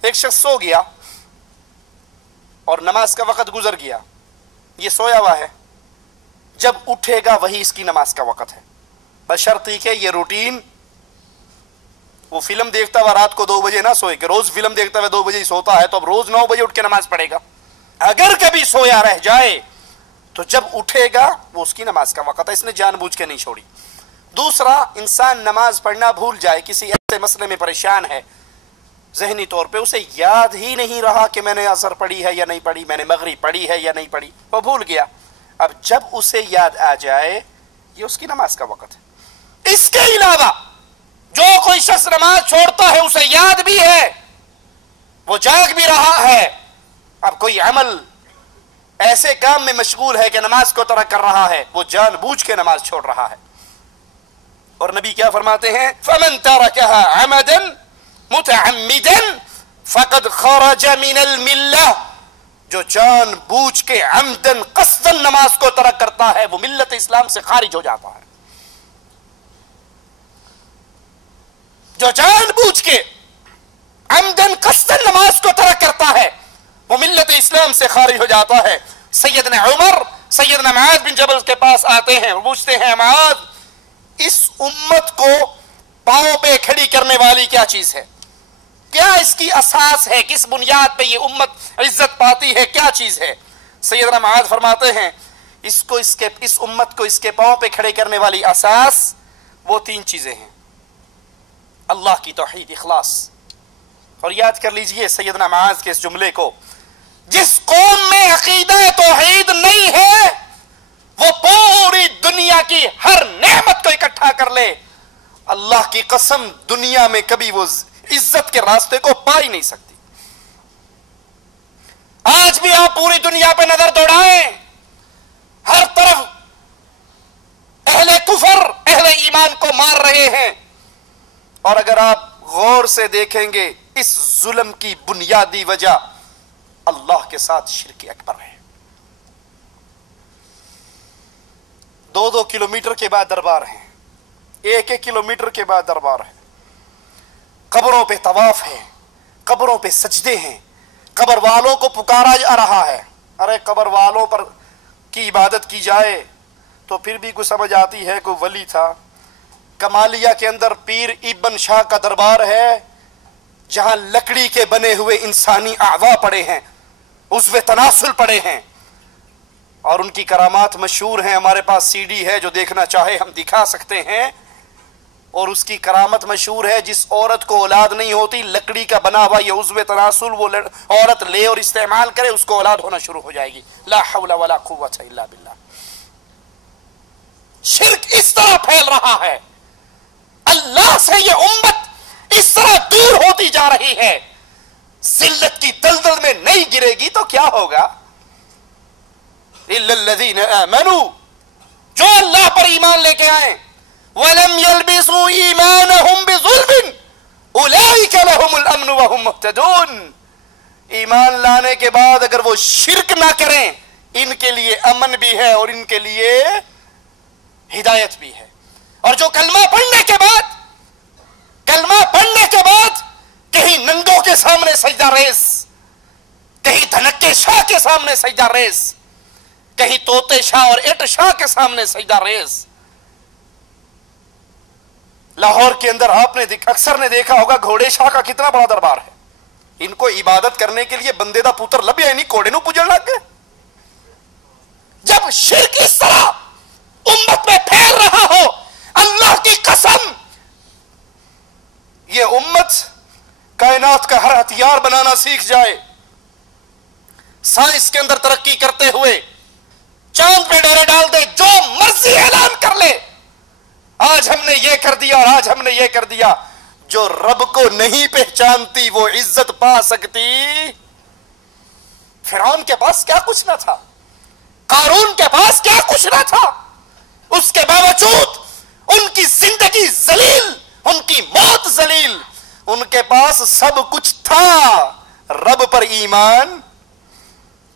ایک شخص سو گیا اور نماز کا وقت گزر گیا, یہ سویا ہوا ہے, جب اٹھے گا وہی اس کی نماز کا وقت ہے, بشرطی کہ یہ روٹین, وہ فلم دیکھتا ہوا رات کو 2 بجے نہ سوئے, کہ روز فلم دیکھتا ہوا 2 بجے ہی سوتا ہے تو اب روز 9 بجے اٹھ کے نماز پڑھے گا. اگر کبھی سویا رہ جائے تو جب اٹھے گا وہ اس کی نماز کا وقت ہے, اس نے جان بوجھ کے نہیں چھوڑی. دوسرا, انسان نماز پڑھنا بھول جائے, کسی ایسے مسئلے میں پریشان ہے, ذہنی طور پہ اسے یاد ہی نہیں رہا کہ میں نے عصر پڑھی ہے یا نہیں پڑھی, میں نے مغرب پڑھی ہے یا نہیں پڑھی, وہ بھول گیا. اب جب اسے یاد آ جائے یہ اس کی نماز کا وقت ہے. اس کے علاوہ جو کوئی شخص نماز چھوڑتا ہے اسے یاد بھی ہے, وہ جاگ بھی رہا ہے, اب کوئی عمل ایسے کام میں مشغول ہے کہ نماز کو ترک کر رہا ہے, وہ جان بوجھ کے نماز چھوڑ رہا ہے. اور نبی کیا فرماتے ہیں؟ فمن ترکها عمدا متعمدا فقد خرج من الملہ, جو جان بوجھ کے عمدن قصدن نماز کو ترک کرتا ہے وہ ملت اسلام سے خارج ہو جاتا ہے. جو جان بوجھ کے عمدن قصدن نماز کو ترک کرتا ہے وہ ملت اسلام سے خارج ہو جاتا ہے. سیدنا عمر سیدنا معاذ بن جبل کے پاس آتے ہیں اور پوچھتے ہیں معاذ, اس امت کو پاؤں پہ کھڑی کرنے والی کیا چیز ہے, کیا اس کی اساس ہے, کس بنیاد پہ یہ امت عزت پاتی ہے, کیا چیز ہے؟ سیدنا معاذ فرماتے ہیں اس امت کو اس کے پاؤں پہ کھڑے کرنے والی اساس وہ 3 چیزیں ہیں. اللہ کی توحید, اخلاص. اور یاد کر لیجئے سیدنا معاذ کے اس جملے کو, جس قوم میں عقیدہ توحید نہیں ہے وہ پوری دنیا کی ہر نعمت کو اکٹھا کر لے, اللہ کی قسم دنیا میں کبھی وہ عزت کے راستے کو پا ہی نہیں سکتی. آج بھی آپ پوری دنیا پہ نظر دوڑائیں, ہر طرف اہل کفر اہل ایمان کو مار رہے ہیں, اور اگر آپ غور سے دیکھیں گے اس ظلم کی بنیادی وجہ اللہ کے ساتھ شرک اکبر ہے. 2-2 کلومیٹر کے بعد دربار ہیں, 1-1 کلومیٹر کے بعد دربار ہے, قبروں پہ طواف ہے, قبروں پہ سجدے ہیں, قبر والوں کو پکارا جا رہا ہے. ارے قبر والوں پر کی عبادت کی جائے تو پھر بھی کوئی سمجھ آتی ہے, کوئی ولی تھا. کمالیہ کے اندر پیر ابن شاہ کا دربار ہے جہاں لکڑی کے بنے ہوئے انسانی اعضاء پڑے ہیں, عضو تناسل پڑے ہیں, اور ان کی کرامات مشہور ہیں. ہمارے پاس سی ڈی ہے, جو دیکھنا چاہے ہم دکھا سکتے ہیں. اور اس کی کرامت مشہور ہے, جس عورت کو اولاد نہیں ہوتی لکڑی کا بنا ہوا یہ عضو تناسل وہ عورت لے اور استعمال کرے, اس کو اولاد ہونا شروع ہو جائے گی. لا حول ولا قوت الا باللہ. شرک اس طرح پھیل رہا ہے, اللہ سے یہ امت اس طرح دور ہوتی جا رہی ہے, ذلت کی دلدل میں نہیں گرے گی تو کیا ہوگا؟ الا الذین آمنوا, جو اللہ پر ایمان لے کے آئیں, وَلَمْ يَلْبِسُوا إِيمَانَهُمْ بِظُلْمٍ أُولَئِكَ لَهُمُ الْأَمْنُ وَهُمْ مُهْتَدُونَ. ایمان لانے کے بعد اگر وہ شرک نہ کریں, ان کے لیے امن بھی ہے اور ان کے لیے ہدایت بھی ہے. اور جو کلمہ پڑھنے کے بعد کہیں ننگوں کے سامنے سجدہ ریز, کہیں دھنکے شاہ کے سامنے سجدہ ریز, کہیں طوطے شاہ اور اٹ شاہ کے سامنے سجدہ ریز, لاہور کے اندر آپ نے اکثر نے دیکھا ہوگا گھوڑے شاہ کا کتنا بڑا دربار ہے. ان کو عبادت کرنے کے لیے بندے دا پوتر لبیا نہیں گھوڑے نو پوجن لگ گئے. جب شرک اس طرح امت میں پھیل رہا ہو، اللہ کی قسم یہ امت کائنات کا ہر ہتھیار بنانا سیکھ جائے، سائنس کے اندر ترقی کرتے ہوئے چاند پہ ڈورے ڈال دے، جو مرضی اعلان کر لے، آج ہم نے یہ کر دیا اور آج ہم نے یہ کر دیا. جو رب کو نہیں پہچانتی وہ عزت پا سکتی؟ فرعون کے پاس کیا کچھ نہ تھا، قارون کے پاس کیا کچھ نہ تھا، اس کے باوجود ان کی زندگی ذلیل، ان کی موت ذلیل. ان کے پاس سب کچھ تھا، رب پر ایمان.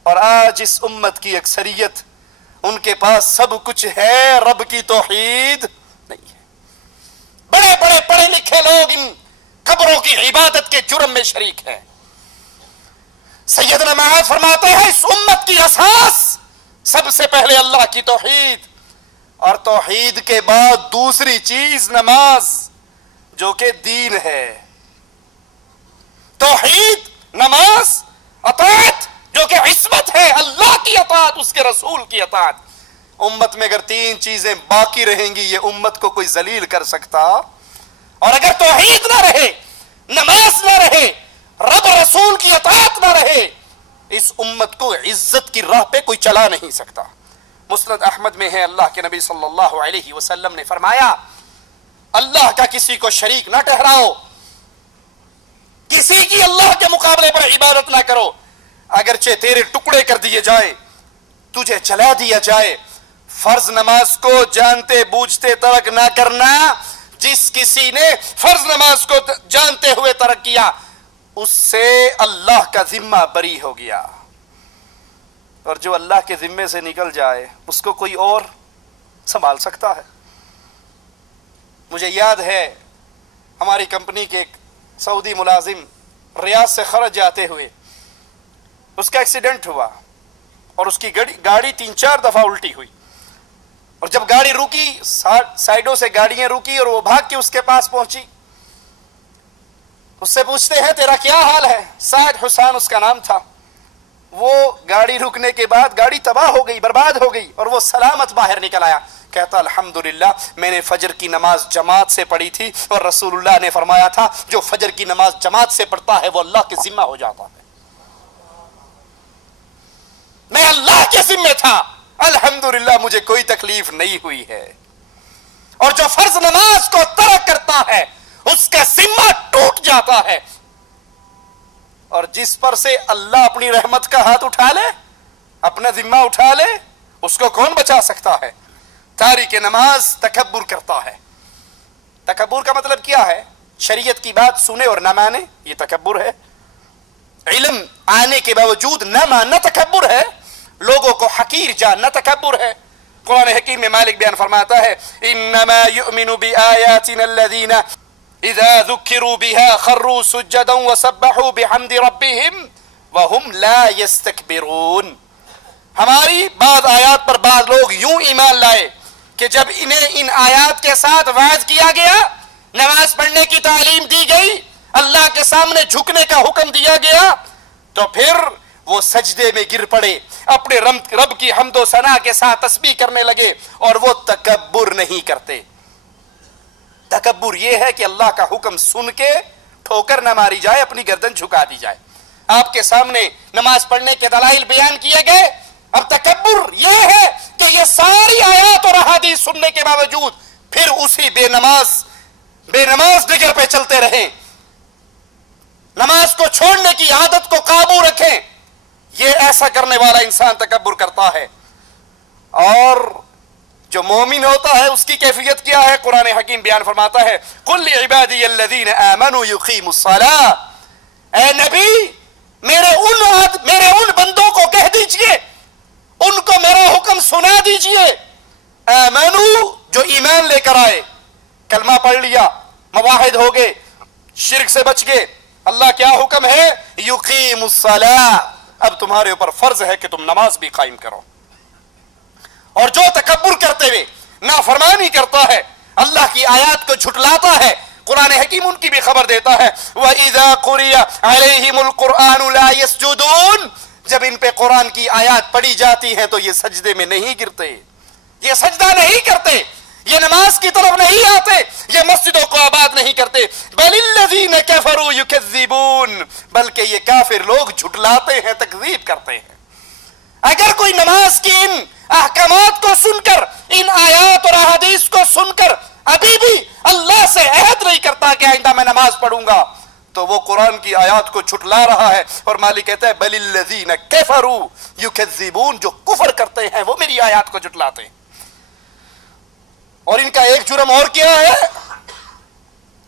اور آج اس امت کی اکثریت ان کے پاس سب کچھ ہے، رب کی توحید نہیں ہے. بڑے بڑے پڑھے لکھے لوگ ان قبروں کی عبادت کے جرم میں شریک ہیں. سیدنا معاذ فرماتے ہیں اس امت کی اساس سب سے پہلے اللہ کی توحید، اور توحید کے بعد دوسری چیز نماز جو کہ دین ہے. توحید، نماز، اطاعت جو کہ عصمت ہے، اللہ کی اطاعت، اس کے رسول کی اطاعت. امت میں اگر تین چیزیں باقی رہیں گی یہ امت کو کوئی ذلیل کر سکتا؟ اور اگر توحید نہ رہے، نماز نہ رہے، رب رسول کی اطاعت نہ رہے، اس امت کو عزت کی راہ پہ کوئی چلا نہیں سکتا. مسند احمد میں ہے، اللہ کے نبی صلی اللہ علیہ وسلم نے فرمایا اللہ کا کسی کو شریک نہ ٹھہراؤ، کسی کی اللہ کے مقابلے پر عبادت نہ کرو. اگرچہ تیرے ٹکڑے کر دیے جائے، تجھے جلا دیا جائے، فرض نماز کو جانتے بوجھتے ترک نہ کرنا. جس کسی نے فرض نماز کو جانتے ہوئے ترک کیا اس سے اللہ کا ذمہ بری ہو گیا، اور جو اللہ کے ذمے سے نکل جائے اس کو کوئی اور سنبھال سکتا ہے؟ مجھے یاد ہے ہماری کمپنی کے ایک سعودی ملازم ریاض سے خرج جاتے ہوئے اس کا ایکسیڈنٹ ہوا اور اس کی گاڑی 3-4 دفعہ الٹی ہوئی. اور جب گاڑی رکی، سائیڈوں سے گاڑیاں رکی اور وہ بھاگ کے اس کے پاس پہنچی. اس سے پوچھتے ہیں تیرا کیا حال ہے؟ سعد حسین اس کا نام تھا. وہ گاڑی رکنے کے بعد گاڑی تباہ ہو گئی، برباد ہو گئی، اور وہ سلامت باہر نکل آیا. کہتا الحمدللہ میں نے فجر کی نماز جماعت سے پڑھی تھی اور رسول اللہ نے فرمایا تھا جو فجر کی نماز جماعت سے پڑھتا ہے وہ اللہ کے ذمہ ہو جاتا ہے. میں اللہ کے ذمہ تھا، الحمدللہ مجھے کوئی تکلیف نہیں ہوئی ہے. اور جو فرض نماز کو ترک کرتا ہے اس کا ذمہ ٹوٹ جاتا ہے. اور جس پر سے اللہ اپنی رحمت کا ہاتھ اٹھا لے، اپنا ذمہ اٹھا لے، اس کو کون بچا سکتا ہے؟ تارک نماز تکبر کرتا ہے. تکبر کا مطلب کیا ہے؟ شریعت کی بات سنے اور نہ مانے، یہ تکبر ہے. علم آنے کے باوجود نہ ماننا تکبر ہے. لوگوں کو حقیر جاننا تکبر ہے. قرآن حکیم میں مالک بیان فرماتا ہے انما یؤمن بآیاتنا الذین اذا ذکروا بها خروا سجدا وسبحوا بحمد ربهم وهم لا يستكبرون. ہماری بعض آیات پر بعض لوگ یوں ایمان لائے کہ جب انہیں ان آیات کے ساتھ واعظ کیا گیا، نماز پڑھنے کی تعلیم دی گئی، اللہ کے سامنے جھکنے کا حکم دیا گیا، تو پھر وہ سجدے میں گر پڑے، اپنے رب کی حمد و ثنا کے ساتھ تسبیح کرنے لگے، اور وہ تکبر نہیں کرتے. تکبر یہ ہے کہ اللہ کا حکم سن کے ٹھوکر نہ ماری جائے، اپنی گردن جھکا دی جائے. آپ کے سامنے نماز پڑھنے کے دلائل بیان کیے گئے. اب تکبر یہ ہے کہ یہ ساری آیات اور احادیث سننے کے باوجود پھر اسی بے نماز ڈگر پہ چلتے رہیں، نماز کو چھوڑنے کی عادت کو قابو رکھیں. یہ ایسا کرنے والا انسان تکبر کرتا ہے. اور جو مومن ہوتا ہے اس کی کیفیت کیا ہے؟ قرآن حکیم بیان فرماتا ہے قل لعبادی الذین آمنوا یقیموا الصلاۃ. اے نبی میرے ان بندوں کو کہہ دیجئے، ان کو میرا حکم سنا دیجئے، آمنوا جو ایمان لے کر آئے، کلمہ پڑھ لیا، موحد ہو گئے، شرک سے بچ گئے. اللہ کیا حکم ہے؟ یقیموا الصلاۃ. اب تمہارے اوپر فرض ہے کہ تم نماز بھی قائم کرو. اور جو تکبر کرتے ہوئے نافرمانی کرتا ہے، اللہ کی آیات کو جھٹلاتا ہے، قرآن حکیم ان کی بھی خبر دیتا ہے وَإِذَا قُرِئَ عَلَيْهِمُ الْقُرْآنُ لَا يَسْجُدُونَ، جب ان پہ قرآن کی آیات پڑھی جاتی ہیں تو یہ سجدے میں نہیں گرتے، یہ سجدہ نہیں کرتے، یہ نماز کی طرف نہیں آتے، یہ مسجدوں کو آباد نہیں کرتے۔ بَلِ الَّذِينَ كَفَرُوا يُكَذِّبُونَ، بلکہ یہ کافر لوگ جھٹلاتے ہیں، تکذیب کرتے ہیں۔ اگر کوئی نماز کی ان احکامات کو سن کر، ان آیات اور احادیث کو سن کر ابھی بھی اللہ سے عہد نہیں کرتا کہ آئندہ میں نماز پڑھوں گا، تو وہ قرآن کی آیات کو جھٹلا رہا ہے۔ اور مالک کہتا ہے بَلِ الَّذِينَ كَفَرُوا يُكَذِّبُونَ، جو کفر کرتے ہیں وہ میری آیات کو جھٹلاتے ہیں۔ اور ان کا ایک جرم اور کیا ہے،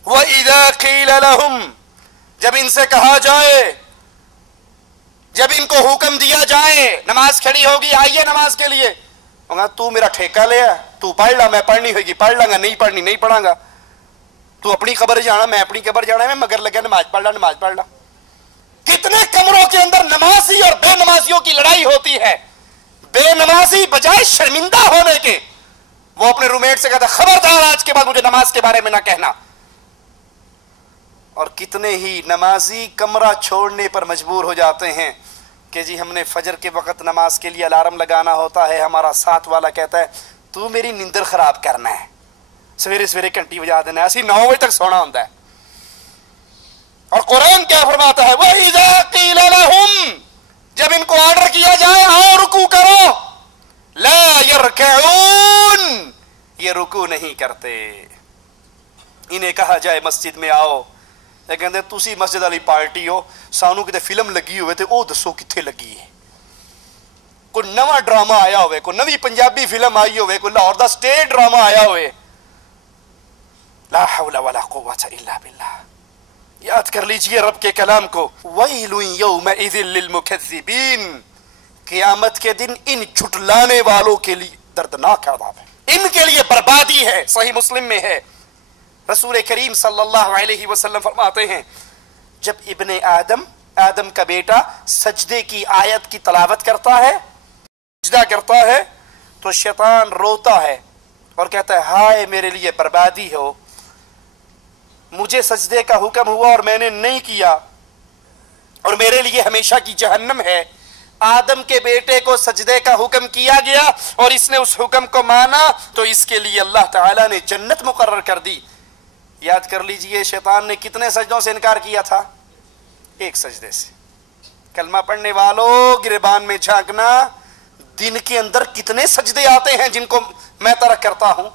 وَإِذَا قِيلَ لَهُمْ، جب ان سے کہا جائے، جب ان کو حکم دیا جائے نماز کھڑی ہوگی آئیے نماز کے لیے، تو میرا ٹھیکہ لیا، تو پڑھ لا، میں پڑھنی ہوگی پڑھ لاں گا، نہیں پڑھنی نہیں پڑھاں گا، تو اپنی قبر جانا میں اپنی قبر جانا، میں مگر لگا نماز پڑھ لا نماز پڑھ لا۔ کتنے کمروں کے اندر نمازی اور بے نمازیوں کی لڑائی ہوتی ہے، بے نمازی بجائے شرمندہ ہونے کے وہ اپنے روم میٹ سے کہتا ہے خبردار آج کے بعد مجھے نماز کے بارے میں نہ کہنا، اور کتنے ہی نمازی کمرہ چھوڑنے پر مجبور ہو جاتے ہیں کہ جی ہم نے فجر کے وقت نماز کے لیے الارم لگانا ہوتا ہے، ہمارا ساتھ والا کہتا ہے تو میری نیندر خراب کرنا ہے، سویرے سویرے گھنٹی بجا دینا ہے، اسی 9 بجے تک سونا ہوتا ہے۔ اور قرآن کیا فرماتا ہے وَإِذَا قِيلَ لَهُمْ، جب ان کو آرڈر کیا جائے آؤ رکوع کرو، لَا يَرْكَعُونَ، یہ رکوع نہیں کرتے۔ انہیں کہا جائے مسجد میں آؤ، لیکن تسی مسجد والی پارٹی ہو، سانو کتے فلم لگی ہوئے تھے او دسو کتھے لگی ہے، کوئی نواں ڈرامہ آیا ہوئے، کوئی نوی پنجابی فلم آئی ہوئے، کوئی لاہور دا سٹیٹ ڈرامہ آیا ہوئے، لا حول ولا قوة الا باللہ۔ یاد کر لیجئے رب کے کلام کو، وَيْلٌ يَوْمَئِذٍ لِّلْمُكَذِّبِينَ، قیامت کے دن ان جھٹلانے والوں کے لیے دردناک عذاب ہے، ان کے لیے بربادی ہے۔ صحیح مسلم میں ہے، رسول کریم صلی اللہ علیہ وسلم فرماتے ہیں جب ابن آدم کا بیٹا سجدے کی آیت کی تلاوت کرتا ہے، سجدہ کرتا ہے، تو شیطان روتا ہے اور کہتا ہے ہائے میرے لیے بربادی ہو، مجھے سجدے کا حکم ہوا اور میں نے نہیں کیا، اور میرے لیے ہمیشہ کی جہنم ہے۔ آدم کے بیٹے کو سجدے کا حکم کیا گیا اور اس نے اس حکم کو مانا تو اس کے لیے اللہ تعالیٰ نے جنت مقرر کر دی۔ یاد کر لیجئے شیطان نے کتنے سجدوں سے انکار کیا تھا؟ ایک سجدے سے۔ کلمہ پڑھنے والوں گریبان میں جھانکنا، دن کے اندر کتنے سجدے آتے ہیں جن کو میں ترک کرتا ہوں،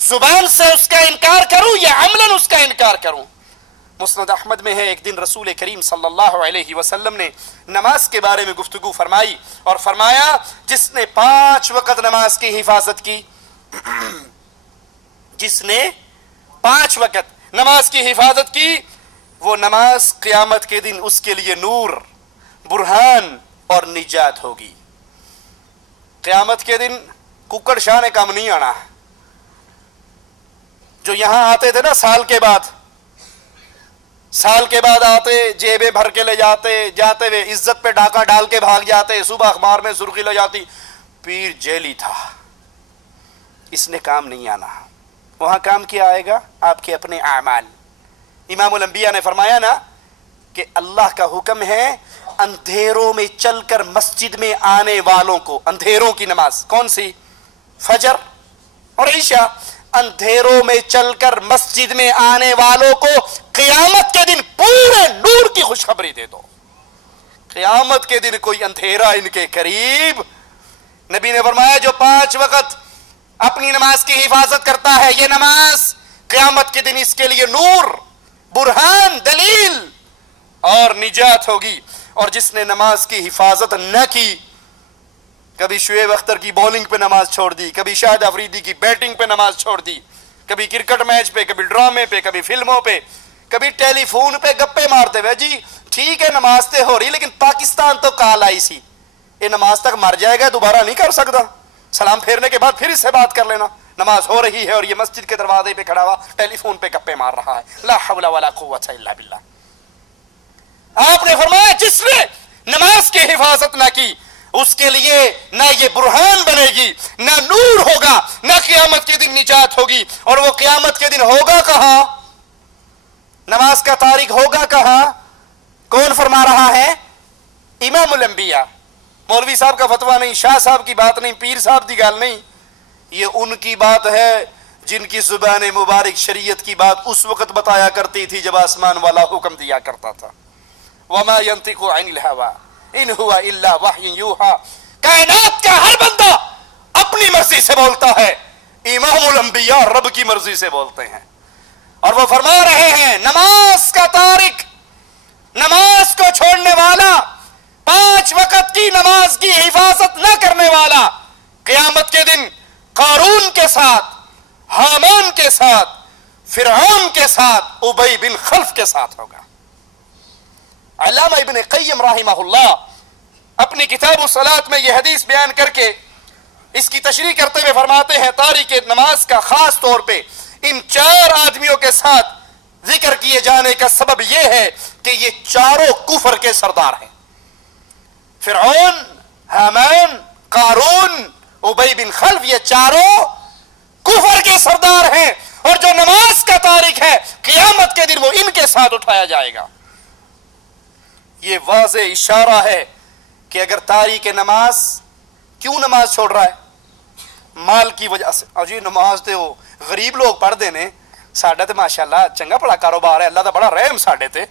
زبان سے اس کا انکار کروں یا عملاً اس کا انکار کروں۔ مسند احمد میں ہے ایک دن رسول کریم صلی اللہ علیہ وسلم نے نماز کے بارے میں گفتگو فرمائی اور فرمایا جس نے 5 وقت نماز کی حفاظت کی، جس نے 5 وقت نماز کی حفاظت کی، وہ نماز قیامت کے دن اس کے لیے نور، برہان اور نجات ہوگی۔ قیامت کے دن ککڑ شاہ نے کام نہیں آنا، جو یہاں آتے تھے نا سال کے بعد آتے، جیبیں بھر کے لے جاتے ہوئے عزت پہ ڈاکہ ڈال کے بھاگ جاتے، صبح اخبار میں سرخی لے جاتی پیر جیلی تھا، اس نے کام نہیں آنا۔ وہاں کام کیا آئے گا؟ آپ کے اپنے اعمال۔ امام الانبیاء نے فرمایا نا کہ اللہ کا حکم ہے اندھیروں میں چل کر مسجد میں آنے والوں کو، اندھیروں کی نماز کون سی؟ فجر اور عشاء، اندھیروں میں چل کر مسجد میں آنے والوں کو قیامت کے دن پورے نور کی خوشخبری دے دو۔ قیامت کے دن کوئی اندھیرا ان کے قریب۔ نبی نے فرمایا جو 5 وقت اپنی نماز کی حفاظت کرتا ہے، یہ نماز قیامت کے دن اس کے لیے نور، برہان، دلیل اور نجات ہوگی۔ اور جس نے نماز کی حفاظت نہ کی، کبھی شعیب اختر کی بولنگ پہ نماز چھوڑ دی، کبھی شاہد افریدی کی بیٹنگ پہ نماز چھوڑ دی، کبھی کرکٹ میچ پہ، کبھی ڈرامے پہ، کبھی فلموں پہ، کبھی ٹیلی فون پہ گپے مارتے ہوئے، جی ٹھیک ہے نماز تے ہو رہی لیکن پاکستان تو کال آئی سی، یہ نماز تک مر جائے گا دوبارہ نہیں کر سکتا، سلام پھیرنے کے بعد پھر اس سے بات کر لینا، نماز ہو رہی ہے اور یہ مسجد کے دروازے پہ کھڑا ہوا ٹیلی فون پہ گپے مار رہا ہے۔ لا حول ولا قوت الا باللہ۔ آپ نے فرمایا جس نے نماز کی حفاظت نہ کی، اس کے لیے نہ یہ برہان بنے گی، نہ نور ہوگا، نہ قیامت کے دن نجات ہوگی. اور وہ قیامت کے دن ہوگا کہاں؟ نماز کا تارک ہوگا کہاں؟ کون فرما رہا ہے؟ امام الانبیاء. مولوی صاحب کا فتویٰ نہیں، شاہ صاحب کی بات نہیں، پیر صاحب کی گال نہیں، یہ ان کی بات ہے جن کی زبان مبارک شریعت کی بات اس وقت بتایا کرتی تھی جب آسمان والا حکم دیا کرتا تھا. وما ينطق عن الهوى ان هو الا وحی یوحى. کائنات کا ہر بندہ اپنی مرضی سے بولتا ہے، امام الانبیاء رب کی مرضی سے بولتے ہیں. اور وہ فرما رہے ہیں نماز کا تارک، نماز کو چھوڑنے والا، 5 وقت کی نماز کی حفاظت نہ کرنے والا، قیامت کے دن قارون کے ساتھ، حامان کے ساتھ، فرعون کے ساتھ، ابی بن خلف کے ساتھ ہوگا. علامہ ابن قیم رحمہ اللہ اپنی کتاب الصلاۃ میں یہ حدیث بیان کر کے اس کی تشریح کرتے ہوئے فرماتے ہیں تاریک نماز کا خاص طور پہ ان 4 آدمیوں کے ساتھ ذکر کیے جانے کا سبب یہ ہے کہ یہ چاروں کفر کے سردار ہیں. فرعون، حامان، قارون، ابی بن خلف، یہ چاروں کفر کے سردار ہیں. اور جو نماز کا تارک ہے قیامت کے دن وہ ان کے ساتھ اٹھایا جائے گا. یہ واضح اشارہ ہے کہ اگر تاریک نماز کیوں نماز چھوڑ رہا ہے؟ مال کی وجہ سے. اور جی نماز تے وہ غریب لوگ پڑھ دینے، ساڈا تے ماشاءاللہ چنگا بڑا کاروبار ہے، اللہ دا بڑا رحم ساڈے تے،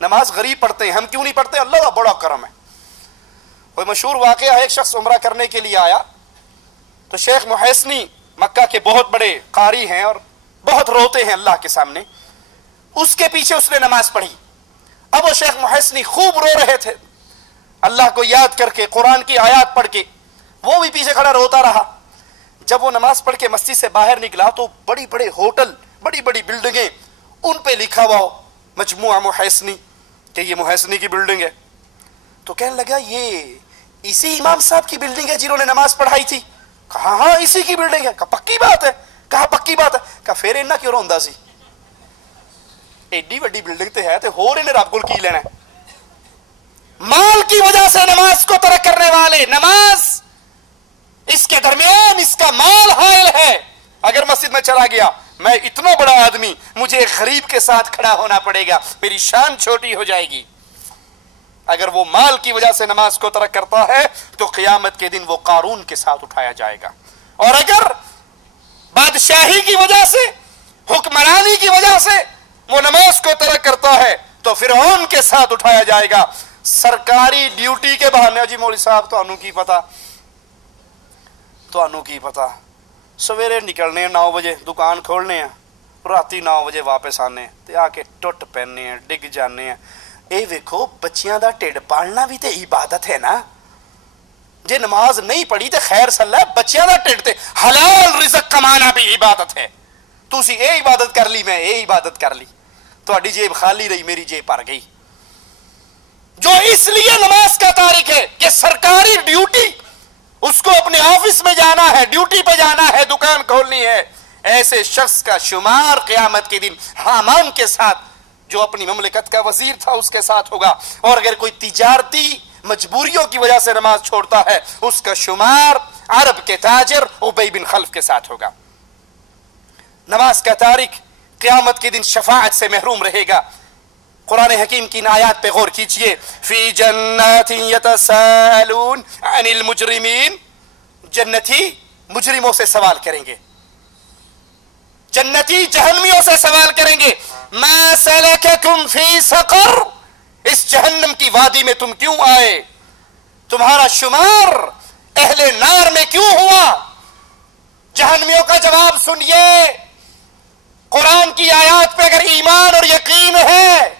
نماز غریب پڑھتے ہیں، ہم کیوں نہیں پڑھتے؟ اللہ دا بڑا کرم ہے. کوئی مشہور واقعہ ہے، ایک شخص عمرہ کرنے کے لیے آیا تو شیخ محسنی مکہ کے بہت بڑے قاری ہیں اور بہت روتے ہیں اللہ کے سامنے، اس کے پیچھے اس نے نماز پڑھی. اب وہ شیخ محسنی خوب رو رہے تھے اللہ کو یاد کر کے، قرآن کی آیات پڑھ کے، وہ بھی پیچھے کھڑا روتا رہا. جب وہ نماز پڑھ کے مسجد سے باہر نکلا تو بڑی بڑے ہوٹل، بڑی بڑی بلڈنگیں، ان پہ لکھا ہوا ہو مجموعہ محسنی کہ یہ محسنی کی بلڈنگ ہے. تو کہنے لگا یہ اسی امام صاحب کی بلڈنگ ہے جنہوں نے نماز پڑھائی تھی؟ کہا ہاں اسی کی بلڈنگ ہے. کہا پکی بات ہے؟ کہا پکی بات ہے. کہا پھر انہاں کیوں روندا سی؟ ایڈی وڈی بلڈنگ تے ہے تے ہور انہیں رب کول کی لینا ہے؟ مال کی وجہ سے نماز کو ترک کرنے والے، نماز اس کے درمیان اس کا مال حائل ہے. اگر مسجد میں چلا گیا، میں اتنا بڑا آدمی، مجھے ایک غریب کے ساتھ کھڑا ہونا پڑے گا، میری شان چھوٹی ہو جائے گی. اگر وہ مال کی وجہ سے نماز کو ترک کرتا ہے تو قیامت کے دن وہ قارون کے ساتھ اٹھایا جائے گا. اور اگر بادشاہی کی وجہ سے، حکمرانی کی وجہ سے وہ نماز کو ترک کرتا ہے تو فرعون کے ساتھ اٹھایا جائے گا. سرکاری ڈیوٹی کے بہانے. جی مولوی صاحب تانوں کی پتا، تانوں کی پتا، سویرے نکلنے 9 بجے دکان کھولنے ہیں، راتی 9 بجے واپس آنے تے آ کے ٹوٹ پہننے ہیں، ڈگ جانے ہیں. اے ویکھو بچیاں دا ٹھڈ پالنا بھی تے عبادت ہے نا. جے نماز نہیں پڑھی تے خیر صلاح، بچیاں دا ٹھڈ تے حلال رزق کمانا بھی عبادت ہے. تسی اے عبادت کر لی، میں اے عبادت کر لی، تہاڈی جیب خالی رہی، میری جیب بھر گئی. جو اس لیے نماز کا تارک ہے کہ سرکاری ڈیوٹی، اس کو اپنے آفس میں جانا ہے، ڈیوٹی پہ جانا ہے، دکان کھولنی ہے، ایسے شخص کا شمار قیامت کے دن حامان کے ساتھ، جو اپنی مملکت کا وزیر تھا، اس کے ساتھ ہوگا. اور اگر کوئی تجارتی مجبوریوں کی وجہ سے نماز چھوڑتا ہے، اس کا شمار عرب کے تاجر ابی بن خلف کے ساتھ ہوگا. نماز کا تارک قیامت کے دن شفاعت سے محروم رہے گا. قرآن حکیم کی ان آیات پہ غور کیجئے. فی جنات یتساءلون عن المجرمین، جنتی مجرموں سے سوال کریں گے، جنتی جہنمیوں سے سوال کریں گے. ما سلککم فی سقر، اس جہنم کی وادی میں تم کیوں آئے؟ تمہارا شمار اہل نار میں کیوں ہوا؟ جہنمیوں کا جواب سنیے. قرآن کی آیات پہ اگر ایمان اور یقین ہے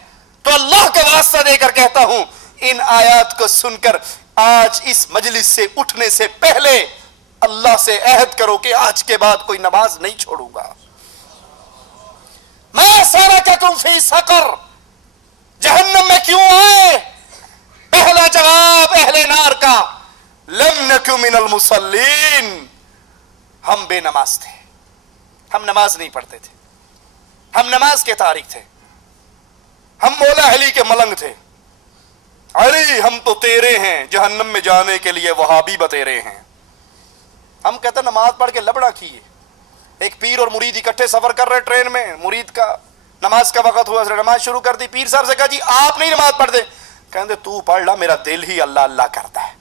تو اللہ کا واسطہ دے کر کہتا ہوں، ان آیات کو سن کر آج اس مجلس سے اٹھنے سے پہلے اللہ سے عہد کرو کہ آج کے بعد کوئی نماز نہیں چھوڑوں گا. ما سلککم فی سقر، جہنم میں کیوں آئے؟ پہلا جواب اہل نار کا، لم نک من المصلین، ہم بے نماز تھے، ہم نماز نہیں پڑھتے تھے، ہم نماز کے تارک تھے، ہم مولا علی کے ملنگ تھے. علی ہم تو تیرے ہیں، جہنم میں جانے کے لیے وہابی بتیرے ہیں۔ ہم کہتے ہیں نماز پڑھ کے لبڑا کیے۔ ایک پیر اور مرید اکٹھے سفر کر رہے ٹرین میں، مرید کا نماز کا وقت ہوا، نماز شروع کر دی، پیر صاحب سے کہا جی آپ نہیں نماز پڑھ دے، کہتے تو پڑھ لا، میرا دل ہی اللہ اللہ کرتا ہے،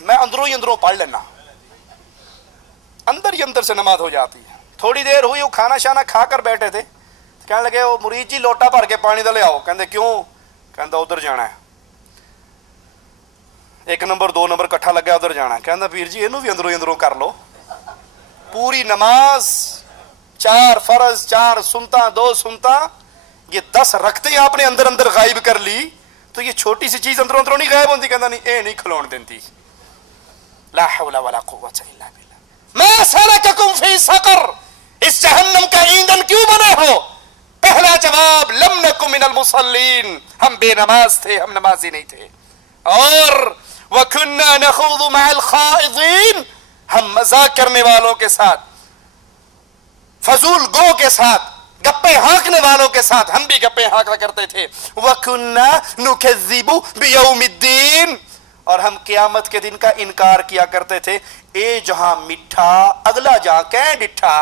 میں اندروں ہی اندروں پڑھ لینا، اندر ہی اندر سے نماز ہو جاتی ہے۔ تھوڑی دیر ہوئی، وہ کھانا شانا کھا کر بیٹھے تھے، کہنے لگے وہ مرید جی لوٹا بھر کے پانی دے آؤ، کہتے کیوں؟ کہتا ادھر جانا ہے، 1 نمبر 2 نمبر کٹھا لگا ادھر جانا ہے، کہتا پیر جی اینو بھی اندروں اندروں کر لو، پوری نماز 4 فرض 4 سنتا 2 سنتا، یہ 10 رکھتے آپ نے اندر اندر غائب کر لی، تو یہ چھوٹی سی چیز اندروں اندروں نہیں غائب ہوتی؟ کہتا نہیں اے نہیں کھلون دیتی۔ لا حول ولا قوت الا باللہ۔ ما سلککم فی سقر، اس جہنم کا ایندھن کیوں بنے ہو؟ پہلا جواب لم نکن من المصلین، ہم بے نماز تھے، ہم نمازی نہیں تھے، اور وَكُنَّا نَخُوضُ مَعَ الْخَائِضِينَ، ہم مذاق کرنے والوں کے ساتھ، فضول گو کے ساتھ، گپے ہانکنے والوں کے ساتھ ہم بھی گپے ہانکا کرتے تھے۔ وَكُنَّا نُكَذِّبُ بِيَوْمِ الدِّينِ، اور ہم قیامت کے دن کا انکار کیا کرتے تھے۔ اے جہاں میٹھا اگلا جہاں کہیں ڈٹھا،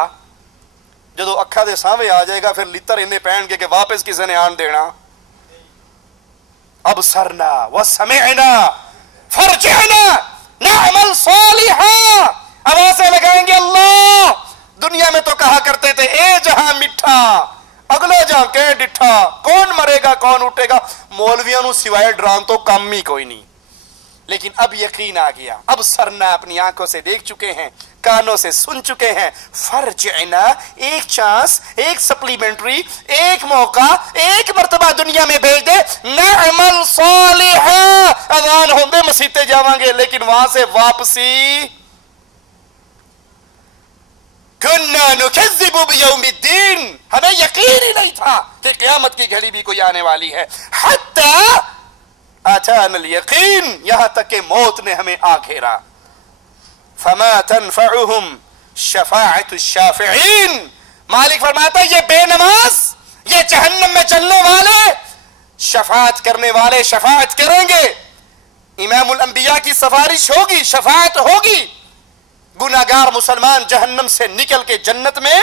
جدو اکھا دے سامنے آ جائے گا پھر لتر اندے پہن کے کہ واپس کسی نے آن دینا۔ ابصرنا وسمعنا فرجعنا نعمل صالحا، آوازیں لگائیں گے اللہ، دنیا میں تو کہا کرتے تھے اے جہاں میٹھا اگلا جہاں کہ ڈٹھا، کون مرے گا کون اٹھے گا، مولویوں نو سوائے ڈران تو کام ہی کوئی نہیں۔ لیکن اب یقین آ گیا، اب سرنا اپنی آنکھوں سے دیکھ چکے ہیں، کانوں سے سن چکے ہیں، فرجعنا، ایک چانس، ایک سپلیمنٹری، ایک موقع، ایک مرتبہ دنیا میں بھیج دے، نعمل صالحا، اذان ہوں دے مسیتے جاواں گے، لیکن وہاں سے واپسی کننا نکذب بیوم الدین، ہمیں یقین ہی نہیں تھا کہ قیامت کی گھڑی بھی کوئی آنے والی ہے، حتی اتانا الیقین، یہاں تک کہ موت نے ہمیں آ گھیرا۔ فما تنفعهم شفاعت الشافعین، مالک فرماتا ہے یہ بے نماز، یہ جہنم میں چلنے والے، شفاعت کرنے والے شفاعت کریں گے، امام الانبیاء کی سفارش ہوگی، شفاعت ہوگی، گناہگار مسلمان جہنم سے نکل کے جنت میں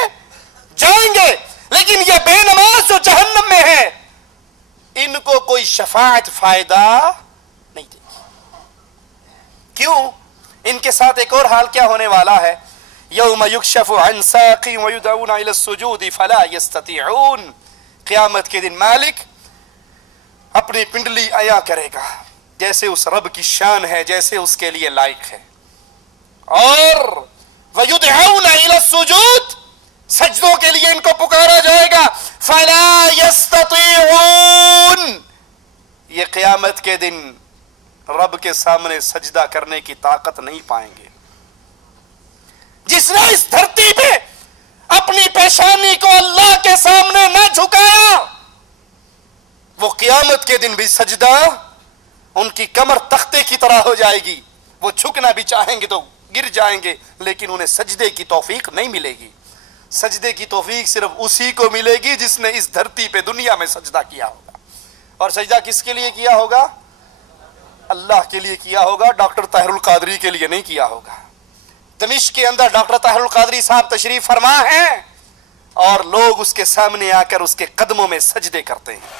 جائیں گے، لیکن یہ بے نماز جو جہنم میں ہے ان کو کوئی شفاعت فائدہ نہیں دے گی۔ کیوں؟ ان کے ساتھ ایک اور حال کیا ہونے والا ہے، یوم یکشف عن ساق ویدعون الی السجود فلا یستطیعون، قیامت کے دن مالک اپنی پنڈلی عیاں کرے گا جیسے اس رب کی شان ہے، جیسے اس کے لیے لائق ہے، اور ویدعون الی السجود، سجدوں کے لیے ان کو پکارا جائے گا، فلا یستطیعون، یہ قیامت کے دن رب کے سامنے سجدہ کرنے کی طاقت نہیں پائیں گے۔ جس نے اس دھرتی پہ اپنی پیشانی کو اللہ کے سامنے نہ جھکایا، وہ قیامت کے دن بھی سجدہ ان کی کمر تختے کی طرح ہو جائے گی، وہ جھکنا بھی چاہیں گے تو گر جائیں گے، لیکن انہیں سجدے کی توفیق نہیں ملے گی۔ سجدے کی توفیق صرف اسی کو ملے گی جس نے اس دھرتی پہ دنیا میں سجدہ کیا ہوگا، اور سجدہ کس کے لیے کیا ہوگا؟ اللہ کے لیے کیا ہوگا، ڈاکٹر طاہر القادری کے لیے نہیں کیا ہوگا۔ دمشق کے اندر ڈاکٹر طاہر القادری صاحب تشریف فرما ہیں، اور لوگ اس کے سامنے آ کر اس کے قدموں میں سجدے کرتے ہیں۔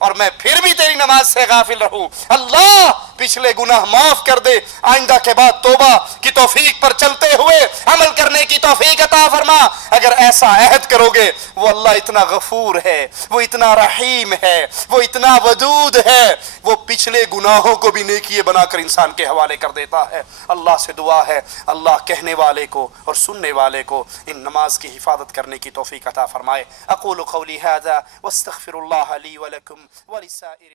اور میں پھر بھی تیری نماز سے غافل رہوں، اللہ پچھلے گناہ معاف کر دے، آئندہ کے بعد توبہ کی توفیق پر چلتے ہوئے عمل کرنے کی توفیق عطا فرما۔ اگر ایسا عہد کرو گے، وہ اللہ اتنا غفور ہے، وہ اتنا رحیم ہے، وہ اتنا ودود ہے، وہ پچھلے گناہوں کو بھی نیکیے بنا کر انسان کے حوالے کر دیتا ہے۔ اللہ سے دعا ہے اللہ کہنے والے کو اور سننے والے کو ان نماز کی حفاظت کرنے کی توفیق عطا فرمائے۔ اقول قولی ھذا واستغفر اللہ لی ولکم ولسائر